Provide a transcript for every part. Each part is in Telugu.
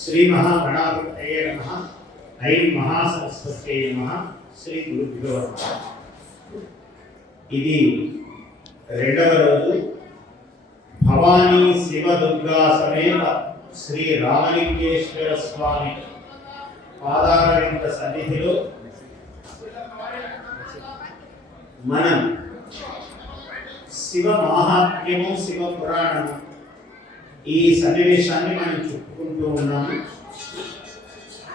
శ్రీ మహాగణాధిపతయే నమః. ఐం మహాసరస్వత్యై నమః. శ్రీ గురుభ్యో నమః. ఇది రెండవ రోజు. భవానీ శివ దుర్గా సమేత శ్రీ రామలింగేశ్వర స్వామి పాదారవింద సన్నిధిలో మనం శివ మహాత్మ్యము, శివ పురాణము ఈ సన్నివేశాన్ని మనం చెప్పుకుంటూ ఉన్నాము.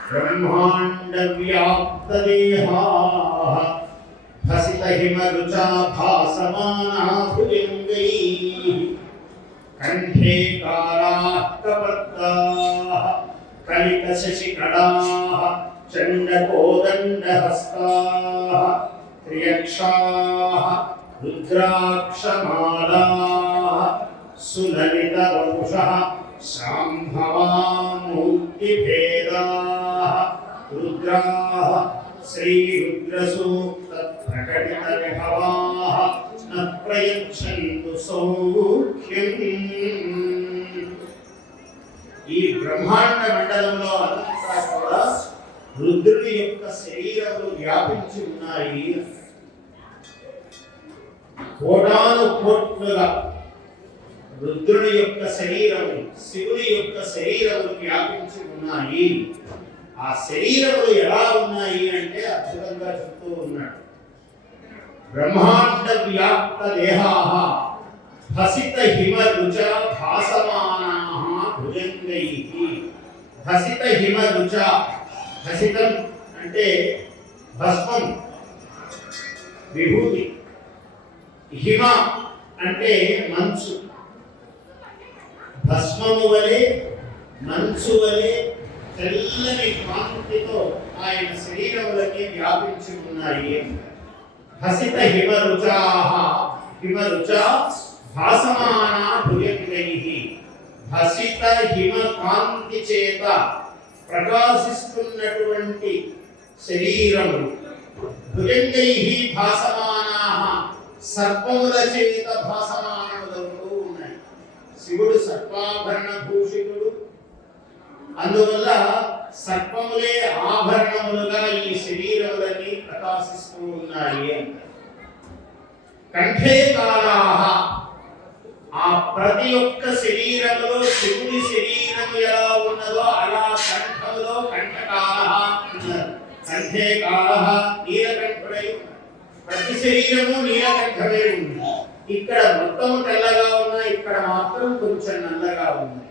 బ్రహ్మాండ వ్యాప్త దేహాః భసిత హిమ రుచా భాసమానా భుజంగైః కంఠే కాలాః కపర్దాః కలిత శశికళాః చండకోదండహస్తాః త్రియక్షాః రుద్రాక్షమాలాః సులలిత వపుషః శాంభవామూర్తిభేదాః రుద్రాః శ్రీరుద్రసూక్త ప్రకటిత విభవాః న ప్రయచ్చन्तు సౌఖ్యం. ఈ బ్రహ్మాండ మండలంలో అంతా కూడా రుద్రుని యొక్క శరీరములు వ్యాపించి ఉన్నాయి. కోటాను కోట్లుగా రుద్రుని యొక్క శరీరములు, శివుని యొక్క శరీరములు వ్యాపించి ఉన్నాయి. ఆ శరీరములు ఎలా ఉన్నాయి అంటే అద్భుతంగా చెప్తూ ఉన్నాడు. బ్రహ్మాండ వ్యాప్త దేహాః భసిత హిమ రుచ భాసమానాః భుజంగైః. భసిత హిమ రుచ, భసితం అంటే భస్మం, విభూతి. హిమ అంటే మంచు. భస్మము వలె, మంచు వలె తెల్లని కాంతితో ఆయన శరీరములకి వ్యాపించి ఉన్నాయి. భసిత హిమ రుచాః, హిమ రుచా భాసమానా భుజంగైః. భసిత హిమ కాంతి చేత ప్రకాశిస్తున్నటువంటి శరీరములు. భుజంగైః భాసమానాః, సర్పముల చేత భాసమానములవుతూ ఉన్నాయి. శివుడు సర్పాభరణ భూషితుడు, అందువల్ల సర్పములే ఆభరణములుగా ఈ శరీరములన్నీ ప్రకాశిస్తూ ఉన్నాయి. కంఠే కాలాః, ఆ ప్రతి ఒక్క శరీరములో శివుడి శరీరము ఎలా ఉన్నదో అలా కంఠములో కంఠకాలః అన్నారు. కంఠే కాలః, నీలకంఠుడై ప్రతి శరీరము నీలకంఠమే ఉంది. ఇక్కడ మొత్తం తెల్లగా ఉన్నాయి, ఇక్కడ మాత్రం కొంచెం నల్లగా ఉంది.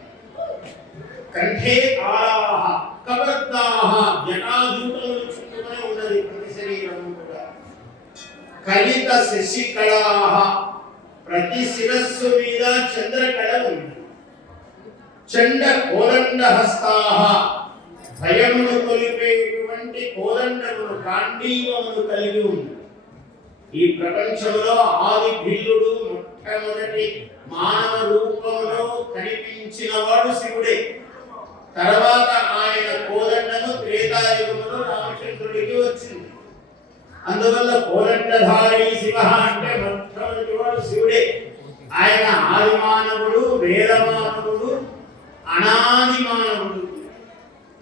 కంఠే కాలాః కపర్దాః, జటాజూటములు చుట్టుకొని ఉన్నది ప్రతి శరీరము కూడా. కలిత శశికళాః, ప్రతి శిరస్సు మీద చంద్రకళ ఉంది. చండ కోదండ హస్తాః, భయమును కొలిపేటువంటి కోదండమును, గాంధీవమును కలిగి ఉంది. ఈ ప్రపంచంలో ఆది భిల్లుడు మొట్టమొదటి మానవ రూపంలో కనిపించిన వాడు శివుడే. తర్వాత ఆయన కోదండము త్రేతాయుగంలో రామచంద్రుడికి వచ్చింది. అందువల్ల కోదండధారి శివ అంటే మొట్టమొదటి వాడు శివుడే. ఆయన ఆది మానవుడు, వేద మానవుడు, అనాది మానవుడు,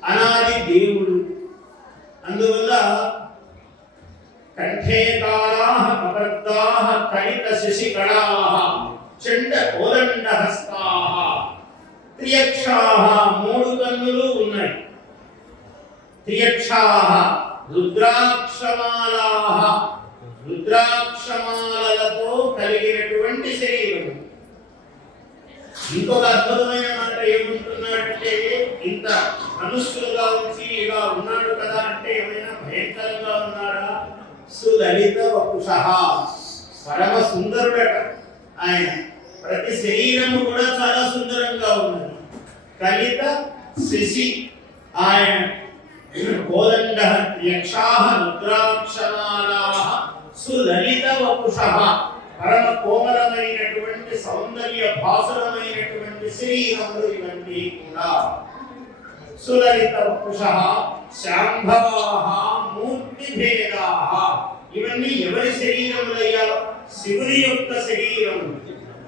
అనాది దేవుడు. అందువల్ల కంఠే కాలాః కపర్దాః కలిత శశికళాః చండ కోదండ హస్తాః త్రియక్షాః, మూడు కన్నులు ఉన్నాయి. త్రియక్షాః రుద్రాక్షమాలాః, రుద్రాక్షమాలలతో కలిగినటువంటి శరీరం. ఇంకొక అద్భుతమైన మాట ఏమంటున్నాడంటే, ఇంత మనుష్యులుగా ఉంచి ఇలా ఉన్నాడు కదా అంటే ఏమైనా భయంకరంగా ఉన్నాడా? సులలిత వపుషః, పరమ సుందరుడట ఆయన. ప్రతి శరీరము కూడా చాలా సుందరంగా ఉన్నది. కలిత శశి, ఆయన కోదండ యక్షాః రుద్రాక్షమాలాః సులలిత వపుషః, పరమ కోమలమైనటువంటి సౌందర్య భాసురమైనటువంటి శరీరములు ఇవన్నీ కూడా. సులలిత వపుషః శాంభవాః మూర్తిభేదాః, ఇవన్నీ ఎవరి శరీరములయ్యా? శివుని యొక్క శరీరం.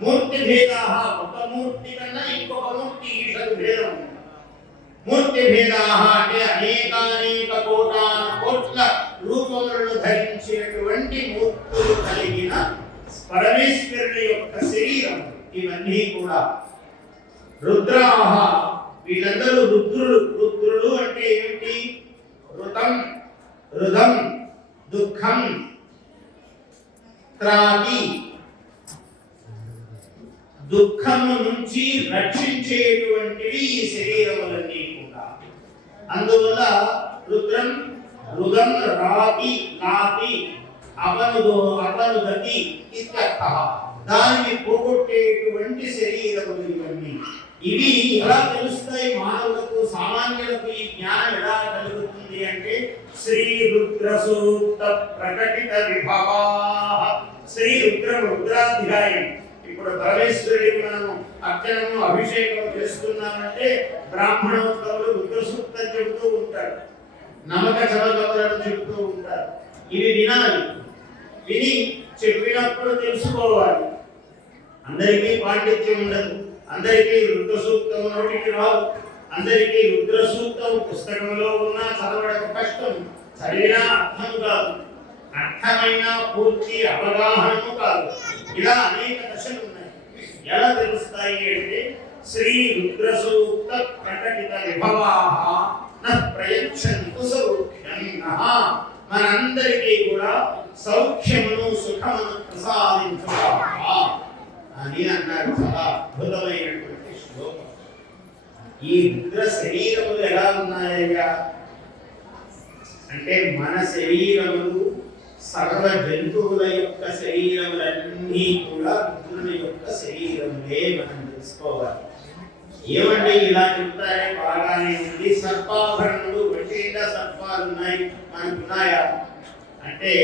మూర్తిభేదాః, ఒక మూర్తి కన్నా ఇంకొక మూర్తి ఈషద్ భేదం. మూర్తి విభూతి భేదాః అంటే అనేకానేక కోట్ల రూపములను ధరించినటువంటి మూర్తులు కలిగిన పరమేశ్వరుని యొక్క శరీరం. ఇవన్నీ కూడా రుద్రాః, వీళ్ళందరూ రుద్రులు. రుద్రులు అంటే ఏమిటి? ఋతం, రుదం, దుఃఖం, త్రాగి, దుఃఖము నుంచి రక్షించేటువంటివి ఈ శరీరములన్నీ కూడా. అందువల్ల రుద్రం, రుదం, రాతి, నాతి, అపనుగతి ఇత్యర్థః. దానిని పోగొట్టేటువంటి శరీరములు ఇవన్నీ. ఇవి ఎలా తెలుస్తాయి మానవులకు, సామాన్యులకు? ఈ జ్ఞానం ఎలా కలుగుతుంది అంటే శ్రీ రుద్ర సూక్త ప్రకటిత విభవాః. శ్రీ రుద్రాధ్యాయం. ఇప్పుడు పరమేశ్వరుడికి మనము అర్చనము అభిషేకం చేస్తున్నామంటే బ్రాహ్మణోత్తములు రుద్ర సూక్తం చెబుతూ ఉంటారు, నమక చమకములను చెబుతూ ఉంటారు. ఇవి వినాలి, విని చెప్పినప్పుడు తెలుసుకోవాలి. అందరికీ పాండిత్యం ఉండదు, అందరికీ రుద్ర సూక్తం నోటికి రావు, అందరికీ రుద్ర సూక్తం పుస్తకంలో ఉన్నా చదవడం కష్టం, చదివినా అర్థం కాదు, అర్థమైన పూర్తి అవగాహనము కాదు. ఇలా అనేక దశలు ఉన్నాయి. ఎలా తెలుస్తాయి అంటే శ్రీ రుద్ర సూక్త ప్రకటిత విభవాః న ప్రయచ్చంతు సౌఖ్యం. మనందరికీ కూడా సౌఖ్యమును సుఖమును ప్రసాదించుగాక అని అన్నారు. చాలా అద్భుతమైనటువంటి శ్లోకం. ఈ రుద్ర శరీరములు ఎలా ఉన్నాయ్యా అంటే మన శరీరములు సర్వ జంతువుల యొక్క శరీరములన్నీ కూడా రుద్రుని యొక్క శరీరములే మనం తెలుసుకోవాలి. ఏమంటే ఇలా చెప్తారే బాగానే ఉంది. సర్పాభరణులు, వడ్డీగా సర్పాలు ఉన్నాయి మనకున్నాయా అంటే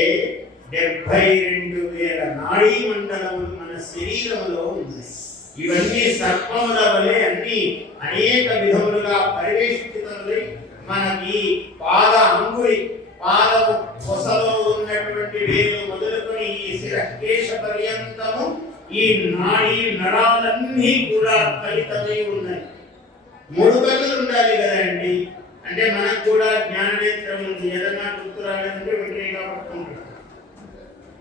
72,000 నాడీ మండలములు మన శరీరములో ఉన్నాయి. ఇవన్నీ సర్పముల వలె అన్ని అనేక విధములుగా పరివేష్టితములై మనకి పాద అంగుళి, పాదము కొసలో ఉన్నటువంటి వేలు మొదలుకొని ఈ శిరకేశ పర్యంతము ఈ నాడీ నరాలన్నీ కూడా కలితమై ఉన్నాయి. 3 కళ్ళు ఉండాలి కదండి. అంటే మనకు కూడా జ్ఞాననేత్రం ఉంది. ఏదైనా గుర్తురాలంటే వెంటనే పట్టుకుంటారు.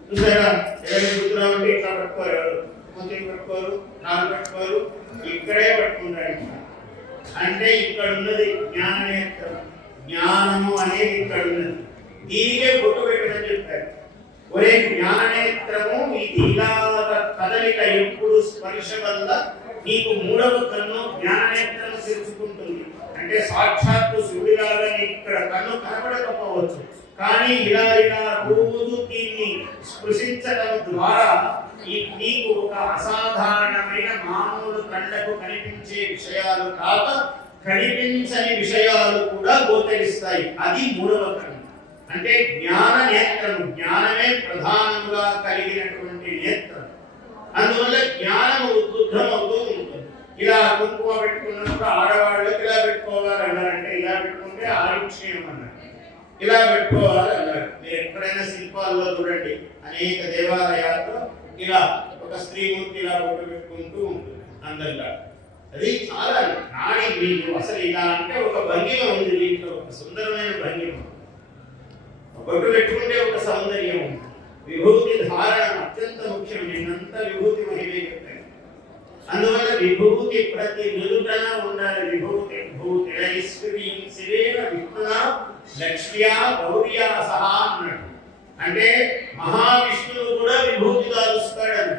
చూసారా, ఏదైనా గుర్తురాలంటే ఇట్లా పట్టుకోరు, మొత్తం పట్టుకోరు, నాలుగు పట్టుకోరు, ఇక్కడే పట్టుకుంటారు. అంటే ఇక్కడ ఉన్నది జ్ఞాననేత్రం. జ్ఞానము అనేది ఇక్కడ ఉన్నది. దీనికే బొట్టు పెట్టడం చెప్పారు. ఒరే జ్ఞాననేత్రము, ఇది ఇలాగ కదలిక ఎప్పుడు స్పర్శ వల్ల నీకు 3వ కన్ను జ్ఞాననేత్రం తెలుసుకుంటుంది. అంటే సాక్షాత్తు సూర్యులాగా ఇక్కడ కన్ను కనబడకపోవచ్చు, కానీ ఇలా రోజు దీన్ని స్పృశించడం ద్వారా నీకు ఒక అసాధారణమైన మామూలు కళ్ళకు కనిపించే విషయాలు కాక కనిపించని విషయాలు కూడా గోచరిస్తాయి. అది 3వ కన్ను. అంటే జ్ఞాన నేత్రము, జ్ఞానమే ప్రధానంగా కలిగినటువంటి నేత్రం. అందువల్ల జ్ఞానము ఉద్బుద్ధమవుతూ ఉంటుంది. ఇలా కుంకుమ పెట్టుకున్నప్పుడు ఆడవాళ్ళకి ఇలా పెట్టుకోవాలి అన్నారంటే ఇలా పెట్టుకుంటే ఆయుష్యం అన్నారు, ఇలా పెట్టుకోవాలి అన్నారు. మీరు ఎక్కడైనా శిల్పాల్లో చూడండి, అనేక దేవాలయాల్లో ఇలా ఒక స్త్రీమూర్తి ఇలా బొట్టు పెట్టుకుంటూ ఉంటుంది అందంగా. అది చాలా నాడి. మీకు అసలు ఇలా అంటే ఒక భంగిమ ఉంది, దీంట్లో ఒక సుందరమైన భంగిమ. బొట్టు పెట్టుకుంటే ఒక సౌందర్యం ఉంది. విభూతి ధారణ అత్యంత ముఖ్యం. నిన్నంతా విభూతి మహిమే చెప్పాను. అందువల్ల విభూతి ప్రతి నిలుటన ఉండాలి. విభూతి భూతి ఐశ్వర్యం శివేన విష్ణునా లక్ష్మ్యా గౌర్యా సహా అన్నాడు. అంటే మహావిష్ణువు కూడా విభూతి దాలుస్తాడని.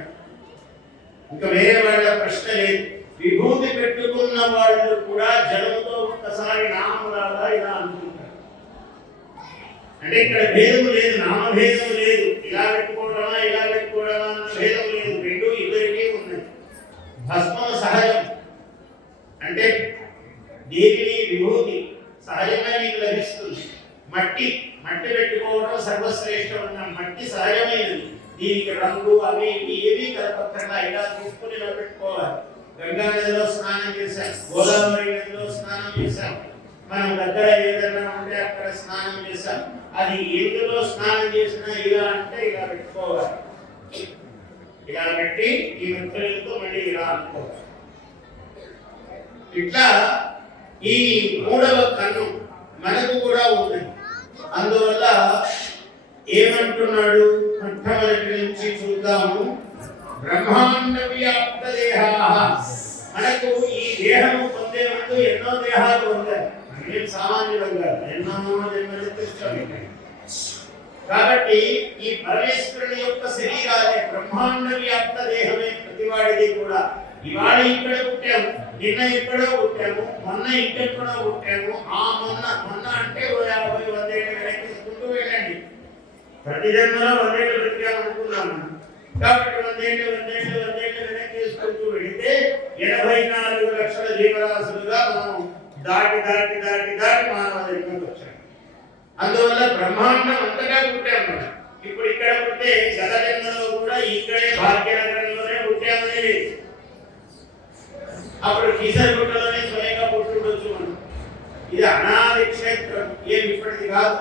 ఇంకా వేరే వాళ్ళ ప్రశ్న లేదు. విభూతి పెట్టుకున్న వాళ్ళు కూడా జనంతో ఒక్కసారి నామలాగా ఇలా అనుకుంటారు. అంటే ఇక్కడ భేదము లేదు, నామభేదము లేదు. ఇలా పెట్టుకోవడమా ఇలా పెట్టుకోవడమా అన్న భేదం లేదు. రెండు ఇద్దరికీ ఉన్నాయి. భస్మం సహజం. అంటే దేవిని విభూతి సహజంగా నీకు లభిస్తుంది. మట్టి పెట్టుకోవడం సర్వశ్రేష్టమైన మట్టి సహజమైనది. దీనికి రంగు అవి ఏవి కలపక్కర్లా ఇలా తీసుకుని ఇలా పెట్టుకోవాలి. గంగా నదిలో స్నానం చేశాం, గోదావరి నదిలో స్నానం చేశాం, మనం దగ్గర ఏదైనా ఉంటే అక్కడ స్నానం చేశాం. అది ఎందులో స్నానం చేసినా ఇలా అంటే ఇలా పెట్టుకోవాలి. ఇలా పెట్టి ఈ ముక్కలతో మళ్ళీ ఇలా అనుకోవాలి. ఇట్లా ఈ మూడవ కన్ను మనకు కూడా ఉంది. అందువల్ల ఏమంటున్నాడు మొట్టమొదటి నుంచి చూద్దాము. బ్రహ్మాండ వ్యాప్త దేహాః. మనకు ఈ దేహము పొందే ముందు ఎన్నో దేహాలు ఉంటాయి. మనం సామాన్యులంగా ఎన్నో జన్మలెత్తిస్తాం. కాబట్టి ఈ పరమేశ్వరుని యొక్క శరీరాలే బ్రహ్మాండ వ్యాప్త దేహమే ప్రతివాడిది కూడా. ఇవాళ ఇక్కడ పుట్టాము, నిన్న ఎక్కడో పుట్టాము, మొన్న ఇంకెక్కడో పుట్టాము. ఆ మొన్న అంటే 50-100 ఏళ్ళు వెనక్కిసుకుంటూ వెళ్ళండి. ప్రతి జన్మలో 100 ఏళ్ళు బ్రతికాము అనుకున్నాము. కాబట్టి 100 ఏళ్ళు వెనక్కి తీసుకుంటూ వెళితే 84 లక్షల జీవరాశులుగా మనం దాటి మానవ జన్మకు వచ్చాము. అందువల్ల బ్రహ్మాండం అంతగా పుట్టాము మనం. ఇప్పుడు ఇక్కడ పుట్టే గత జన్మలో కూడా ఇక్కడే భాగ్యనగరంలోనే పుట్టామనే లేదు. అప్పుడు కీసరగుట్టలోనే స్వయంగా పుట్టుండొచ్చు మనం. ఇది అనాది క్షేత్రం, ఏమి ఇప్పటిది కాదు.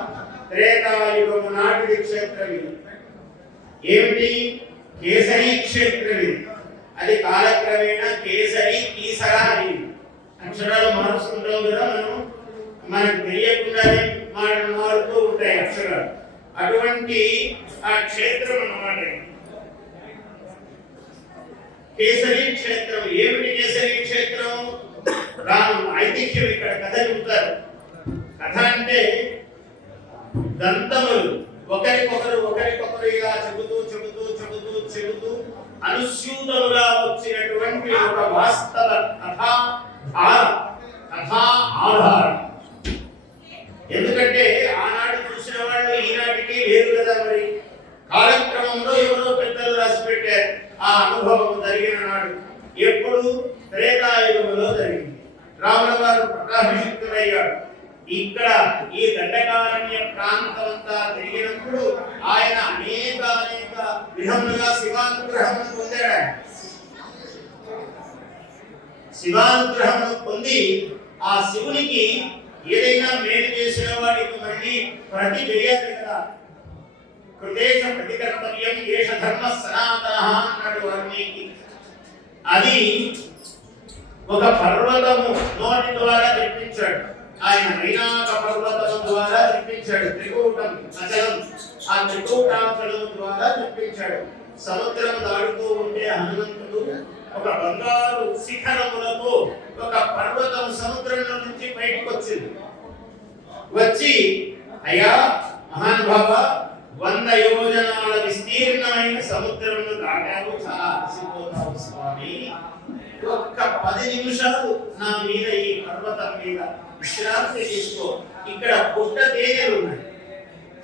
త్రేతాయుగము నాటిది క్షేత్రం ఇది. ఏమిటి? కేసరి క్షేత్రం ఇది. అది కాలక్రమేణా కేసరి కీసర అని అక్షరాలు మారుస్తుంటాం కదా మనం. మనకు తెలియకుండానే మారుతూ ఉంటాయి అక్షరాలు. అటువంటి ఆ క్షేత్రం అన్నమాట కేసరి క్షేత్రం. ఏమిటి కేసరి క్షేత్రం? ఐతిహ్యం ఇక్కడ కథ చెబుతారు. కథ అంటే దంతములు ఒకరికొకరు ఇలా చెబుతూ అనుస్యూతముగా వచ్చినటువంటి ఒక వాస్తవ కథా ఆధారం. ఎందుకంటే ఆనాడు చూసిన వాళ్ళు ఈనాటికి లేరు కదా. మరి కాలక్రమంలో ఎవరో పెద్దలు రాసి పెట్టారు. ఆ అనుభవం జరిగిన నాడు ఎప్పుడు? త్రేతాయుగంలో జరిగింది. రాముల వారు పట్టాభిషిక్తులయ్యాడు. ఇక్కడ ఈ దండకారణ్య ప్రాంతం అంతా తిరిగినప్పుడు ఆయన అనేక విధములుగా శివానుగ్రహమును పొందాడు. శివానుగ్రహమును పొంది ఆ శివునికి ఏదైనా మేలు చేసిన వాడికి మళ్ళీ ప్రతి చేయాలి కదా. కృతేశ ప్రతికర్తవ్యం ఏష ధర్మ సనాతనః అన్నాడు వాల్మీకి. అది ఒక పర్వతము నోటి ద్వారా చెప్పించాడు ఆయన. మైనాక పర్వతము ద్వారా చెప్పించాడు. త్రికూటం అచలం, ఆ త్రికూటాచలం ద్వారా చెప్పించాడు. సముద్రం దాడుతూ ఉంటే హనుమంతుడు ఒక బంగారు శిఖరములతో ఒక పర్వతం సముద్రంలో నుంచి బయటకు వచ్చింది. వచ్చి, అయ్యా మహానుభావ, 100 యోజనాల విస్తీర్ణమైన సముద్రంలో దాటావు, చాలా అలసిపోతావు స్వామి. ఒక్క 10 నిమిషాలు నా మీద ఈ పర్వతం మీద విశ్రాంతి తీసుకో. ఇక్కడ పుట్ట తేనెలు ఉన్నాయి.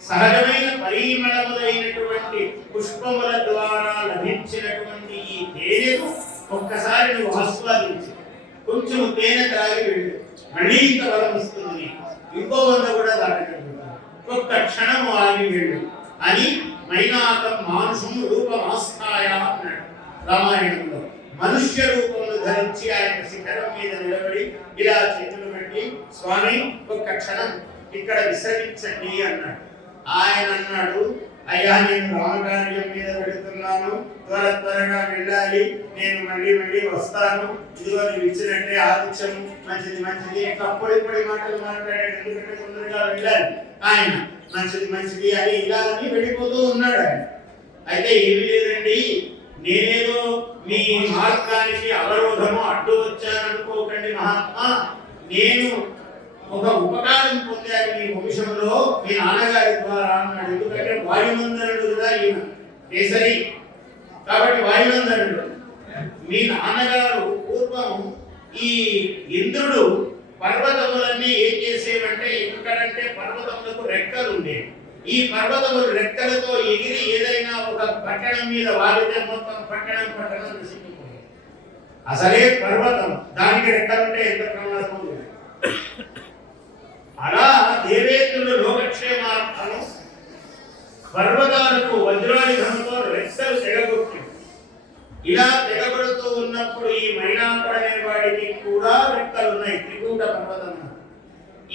సహజమైన పరిమళములైనటువంటి పుష్పముల ద్వారా లభించినటువంటి ఈ తేనెను ఒక్కసారి నువ్వు ఆస్వాదించి కొంచెం తేనె త్రాగి వెళ్ళు. మళ్ళీ ఇంత బలం వస్తుంది. ఇంకో 100 కూడా దాటగలుగుతావు. ఒక్క క్షణము ఆగి వెళ్ళు అని మైనాకం మానుషం రూపమాస్థాయ అన్నాడు రామాయణంలో. మనుష్య రూపంలో ధరించి ఆయన శిఖరం మీద నిలబడి ఇలా చేతులు పెట్టి, స్వామి ఒక్క క్షణం ఇక్కడ విశ్రమించండి అన్నాడు. ఆయన అన్నాడు, అయ్యా నేను రామకార్యం మీద పెడుతున్నాను, త్వరగా వెళ్ళాలి, నేను మళ్ళీ వస్తాను. ఇదిగో నువ్వు ఇచ్చినట్టే ఆదిత్యం మంచిది పొడి మాటలు మాట్లాడాడు. ఎందుకంటే తొందరగా వెళ్ళాలి ఆయన. మంచిది అని ఇలా అని వెళ్ళిపోతూ ఉన్నాడు ఆయన. అయితే ఏమి లేదండి, నేనేదో మీ మార్గానికి అవరోధము అడ్డు వచ్చాననుకోకండి మహాత్మా. నేను ఒక ఉపకారం పొందాను మీ వంశంలో మీ నాన్నగారి ద్వారా అన్నాడు. ఎందుకంటే వాయునందనుడు కదా ఈయన కేసరి, కాబట్టి వాయునందనుడు. మీ నాన్నగారు పూర్వం ఈ ఇంద్రుడు పర్వతములన్నీ ఏం చేసేవంటే, ఎక్కడంటే పర్వతములకు రెక్కలు ఉండేవి. ఈ పర్వతములు రెక్కలతో ఎగిరి ఏదైనా ఒక పట్టణం మీద వాలితే మొత్తం పట్టణం నశించిపోయింది. అసలే పర్వతం, దానికి రెక్కలుంటే ఎంత ప్రమాదం. అలా దేవేంద్రుడు లోకక్షేమార్థం పర్వతాలకు వజ్రాయుధంతో రెక్కలు తెగగొట్టి, ఇలా తెగబడుతూ ఉన్నప్పుడు ఈ మైనాకుడనే వాడికి కూడా రెక్కలు ఉన్నాయి. త్రికూట పర్వతం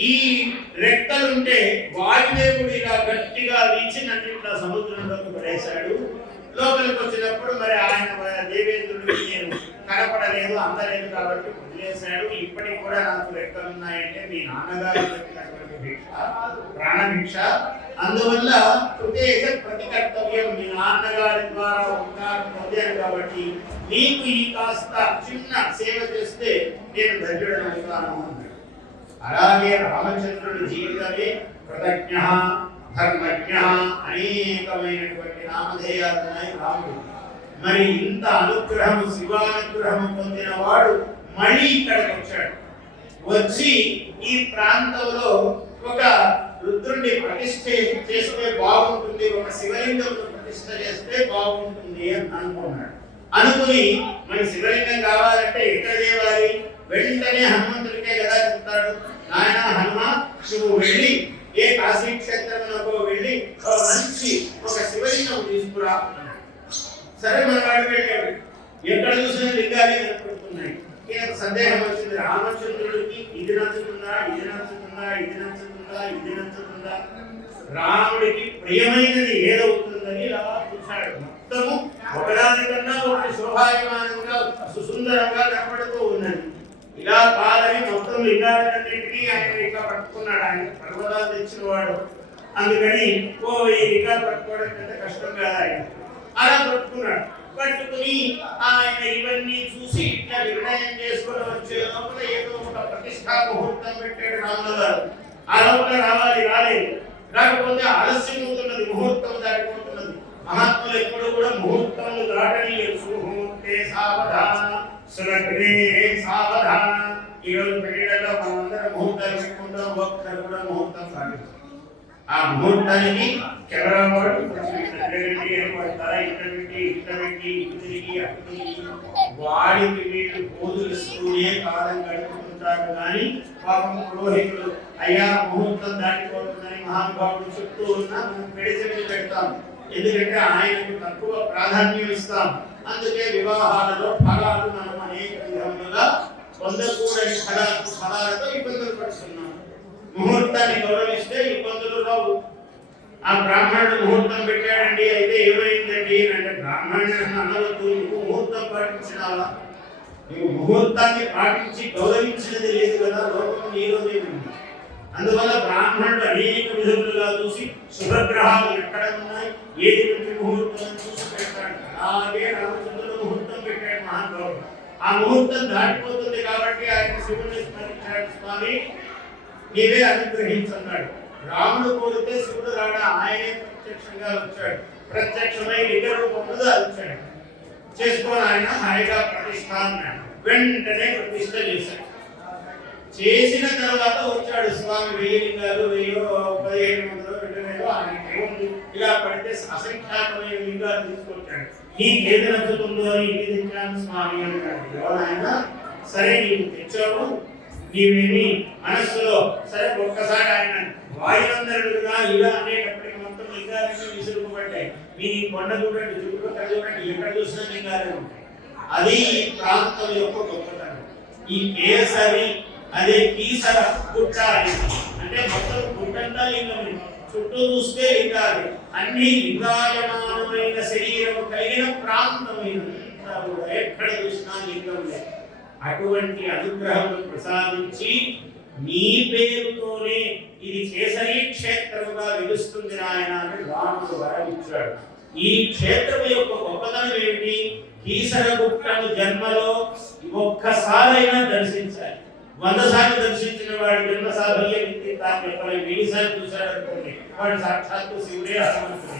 ఈ రెక్కలుంటే వాయుదేవుడు ఇలా గట్టిగా వీచి నన్ను ఇట్లా సముద్రంలోకి పడేశాడు. లోపలికి వచ్చినప్పుడు మరి ఆయన దేవేంద్రుడికి నేను కనపడలేదు, అందలేదు కాబట్టి వదిలేశాడు. ఇప్పటికి కూడా నాకు లెక్కలు ఉన్నాయంటే మీ నాన్నగారు పెట్టినటువంటి భిక్ష, ప్రాణభిక్ష. అందువల్ల కృతేశ ప్రతికర్తవ్యం, మీ నాన్నగారి ద్వారా ఉంటాను పొందాను కాబట్టి నీకు ఈ కాస్త చిన్న సేవ చేస్తే నేను ధన్యుడను అవుతాను అన్నాడు. అలాగే రామచంద్రుడి జీవితమే కృతజ్ఞ, ధర్మజ్ఞ, అనేకమైనటువంటి నామధేయాలు ఉన్నాయి రాముడు. మరి ఇంత అనుగ్రహము, శివానుగ్రహము పొందిన వాడు మళ్ళీ ఇక్కడికి వచ్చాడు. వచ్చి ఈ ప్రాంతంలో ఒక రుద్రుడిని ప్రతిష్ఠ చేస్తే బాగుంటుంది, ఒక శివలింగం ప్రతిష్ఠ చేస్తే బాగుంటుంది అని అనుకున్నాడు. అనుకుని మరి శివలింగం కావాలంటే ఎక్కడ తేవాలి? వెంటనే హనుమంతుడికే కదా చెప్తాడు, నాయన హనుమ, నువ్వు వెళ్ళి ఏ కాశీ క్షేత్రంలో వెళ్ళి మంచి ఒక శివలింగం తీసుకురా. సరే మనవాడు వెళ్ళాడు. ఎక్కడ చూసిన లింగాలే కనపడుతున్నాయి. ఈయనకు సందేహం వచ్చింది, రామచంద్రుడికి ఇది నచ్చుతుందా, ఇది నచ్చుతుందా, ఇది నచ్చుతుందా, ఇది నచ్చుతుందా, రాముడికి ప్రియమైనది ఏదవుతుందని ఇలా చూశాడు. మొత్తము ఒకదానికన్నా ఒకటి శోభాయమానంగా సుసుందరంగా కనపడుతూ ఉన్నది. ఇలా కాదని మొత్తం లింగాలన్నింటినీ ఆయన ఇట్లా పట్టుకున్నాడు. ఆయన పర్వతాలు తెచ్చిన వాడు, అందుకని ఈ లింగాలు పట్టుకోవడం పెద్ద కష్టం కాదు. ఆయన అలా పట్టుకున్నాడు. పట్టుకుని ఆయన ఇవన్నీ చూసి ఇట్లా నిర్ణయం చేసుకుని వచ్చే లోపల ఏదో ఒక ప్రతిష్టా ముహూర్తం పెట్టాడు రాముల గారు. ఆ లోపల రాలేదు. రాకపోతే ఆలస్యం అవుతున్నది, ముహూర్తం దాటిపోతున్నది. మహాత్ములు ఎప్పుడు కూడా ముహూర్తములు దాటని సుముహూర్తే సావధాన సులగ్నే సావధాన. ఈరోజు పెళ్లిళ్ళలో మనందరం ముహూర్తాలు పెట్టుకుంటాం, ఒక్కరు కూడా ముహూర్తం సాగిస్తాం. ఆ ముహూర్తానికి కెమెరా వాడు వాడికి వీళ్ళు పోదులిస్తూనే కాలం గడుపుతుంటారు. కానీ పాపం పురోహితుడు అయ్యా ముహూర్తం దాటిపోతుందని మహానుభావుడు చెప్తూ ఉన్నా మనం పెడిచెవిని పెడతాం. ఎందుకంటే ఆయనకు తక్కువ ప్రాధాన్యం ఇస్తాం. అందుకే వివాహాలలో ఫలాలు మనం అనేక విధములుగా పొందకూడని ఫలాలతో ఇబ్బందులు పడుతున్నాం. ముహూర్తాన్ని గౌరవిస్తే ఇబ్బందులు రావు. ఆ బ్రాహ్మణుడు ముహూర్తం పెట్టాడండి, అయితే ఏమైందండి అంటే బ్రాహ్మణుడు అనవద్దు, నువ్వు ముహూర్తం పాటించినావా? నువ్వు ముహూర్తాన్ని పాటించి గౌరవించినది లేదు కదా, లోకం నీలోనే ఉంది. అందువల్ల బ్రాహ్మణుడు అనేక విధములుగా చూసి శుభగ్రహాలు ఎక్కడ ఉన్నాయి, ఏది నుంచి ముహూర్తం చూసి పెట్టాడు. అలాగే రామచంద్రుడు ముహూర్తం పెట్టాడు మహానుభావుడు. ఆ ముహూర్తం దాటిపోతుంది కాబట్టి ఆయన శివుని స్మరించాడు, స్వామి నీవే అనుగ్రహించన్నాడు. రాముడు కోరితే శివుడు రాడా, ఆయనే ప్రత్యక్షంగా వచ్చాడు. ప్రత్యక్షమై లింగ రూపంలో వచ్చాడు. చేసుకొని ఆయన హాయిగా ప్రతిష్ఠ అన్నాడు. వెంటనే ప్రతిష్ఠ చేశాడు. చేసిన తర్వాత వచ్చాడు స్వామి. 1000 లింగాలు, 1000, 1500, 2000 ఆయనకి ఇలా పడితే అసంఖ్యాకమైన లింగాలు తీసుకొచ్చాడు. నీకేది నచ్చుతుందో అని ఇది తెచ్చాను స్వామి అన్నాడు. ఆయన సరే నీకు తెచ్చావు, నీవేమి మనస్సులో సరే ఒక్కసారి ఆయన వాయువందరుడుగా ఇలా అనేటప్పటికి మొత్తం లింగాలన్నీ విసురుకుపడ్డాయి. మీ కొండ చూడండి, చుట్టుపక్కల చూడండి, ఎక్కడ చూసినా లింగాలే ఉంటాయి. అది ఈ ప్రాంతం యొక్క గొప్పతనం. ఈ కేసరి అదే కీసర గుట్ట అంటే మొత్తం గుట్టంతా లింగం, చుట్టూ చూస్తే లింగాలు, అన్ని లింగాయమానమైన శరీరం కలిగిన ప్రాంతమైనంతా కూడా ఎక్కడ చూసినా లింగంలే. అటువంటి అనుగ్రహం ప్రసాదించి నీ పేరుతోనే ఇది కేసరి క్షేత్రముగా నిలుస్తుంది నాయన అని రాముడు వరమిచ్చాడు. ఈ క్షేత్రం యొక్క గొప్పతనం ఏమిటి? కీసరగుట్టను జన్మలో ఒక్కసారైనా దర్శించాలి. 100 సార్లు దర్శించిన వాడు జన్మ సాఫల్య తాను ఎప్పుడై 1000 సార్లు చూశాడు అనుకోండి, వాడు సాక్షాత్తు శివుడే, హనుమంతుడే,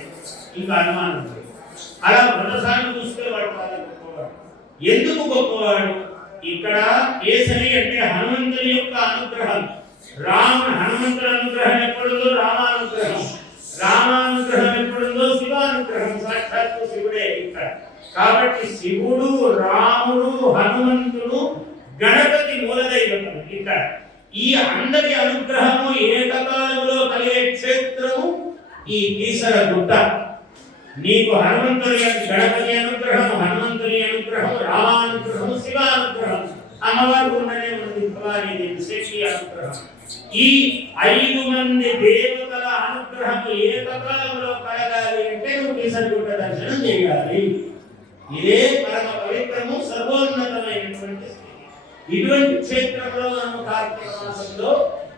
ఇంకా అనుమానం. అలా 100 సార్లు చూస్తే వాడు చాలా గొప్పవాడు. ఎందుకు గొప్పవాడు? ఇక్కడ కేసరి అంటే హనుమంతుని యొక్క అనుగ్రహం. హనుమంతుడి అనుగ్రహం ఎప్పుడుందో రామానుగ్రహం, రామానుగ్రహం ఎప్పుడుందో శివానుగ్రహం. సాక్షాత్తు శివుడే ఇక్కడ. కాబట్టి శివుడు, రాముడు, హనుమంతుడు, గణపతి మూలదైవతం ఇక్కడ. ఈ అందరి అనుగ్రహము ఏకకాలంలో కలిగే క్షేత్రము ఈ కీసర గుట్ట. నీకు హనుమంతుడి గణపతి అనుగ్రహం, హనుమంతుని అనుగ్రహం, రామానుగ్రహం, శివానుగ్రహం, అమ్మవారు ఉన్నదే ఉన్నది భవానీదేవి శక్తి అనుగ్రహం. ఈ 5 మంది దేవతల అనుగ్రహం ఏకకాలంలో కలగాలి అంటే నువ్వు కీసర గుట్ట దర్శనం చేయాలి. ఇదే పరమ పవిత్రము సర్వోన్నతమైనటువంటి స్థితి. ఇటువంటి క్షేత్రంలో మనం కార్తీక మాసంలో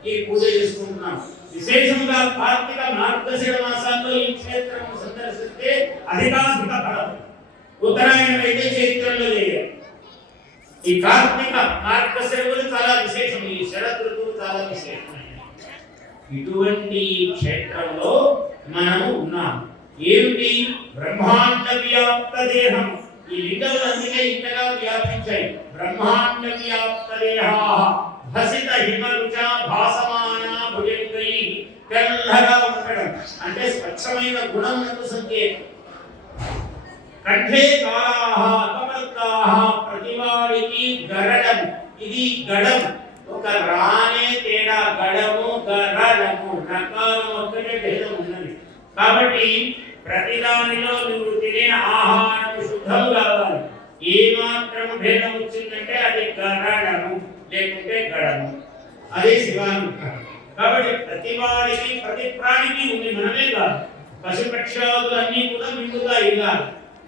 ఈ పూజ చేసుకుంటున్నాం. విశేషంగా కార్తీక మార్గశిర మాసాల్లో ఈ క్షేత్రం సందర్శిస్తే అధికాధిక ఫలం. ఉత్తరాయణం అయితే చైత్రంలో చేయాలి. ఈ కార్తీక మార్గశిరములు చాలా విశేషం, ఈ శరద్ ఋతువు చాలా విశేషమైనది. ఇటువంటి క్షేత్రంలో మనము ఉన్నాం. ఏమిటి? బ్రహ్మాండ వ్యాప్త దేహం. ఈ లింగములు అందుకే ఇంతగా వ్యాపించాయి. బ్రహ్మాండ వ్యాప్త దేహా భసిత హిమరుచ భాసమాన భుజంగై. తెల్లగా ఉండడం అంటే స్వచ్ఛమైన గుణములకు సంకేతం. కంఠే కాలాహ కమర్కాహ ప్రతివాడికి గరడం. ఇది గడం, ఒక రానే తేడా. గడము గరడము రకాలు ఒక్కటే భేదం ఉన్నది. కాబట్టి ప్రతిదానిలో నువ్వు తినే ఆహారం శుద్ధం కావాలి. ఏ మాత్రం భేదం వచ్చిందంటే అది గరడము లేకుంటే గడము. అదే శివానుగ్రహం. కాబట్టి ప్రతి వాడికి ప్రతి ప్రాణికి ఉంది, మనమే కాదు. పశుపక్షాదులన్నీ కూడా మింగుగా ఇలా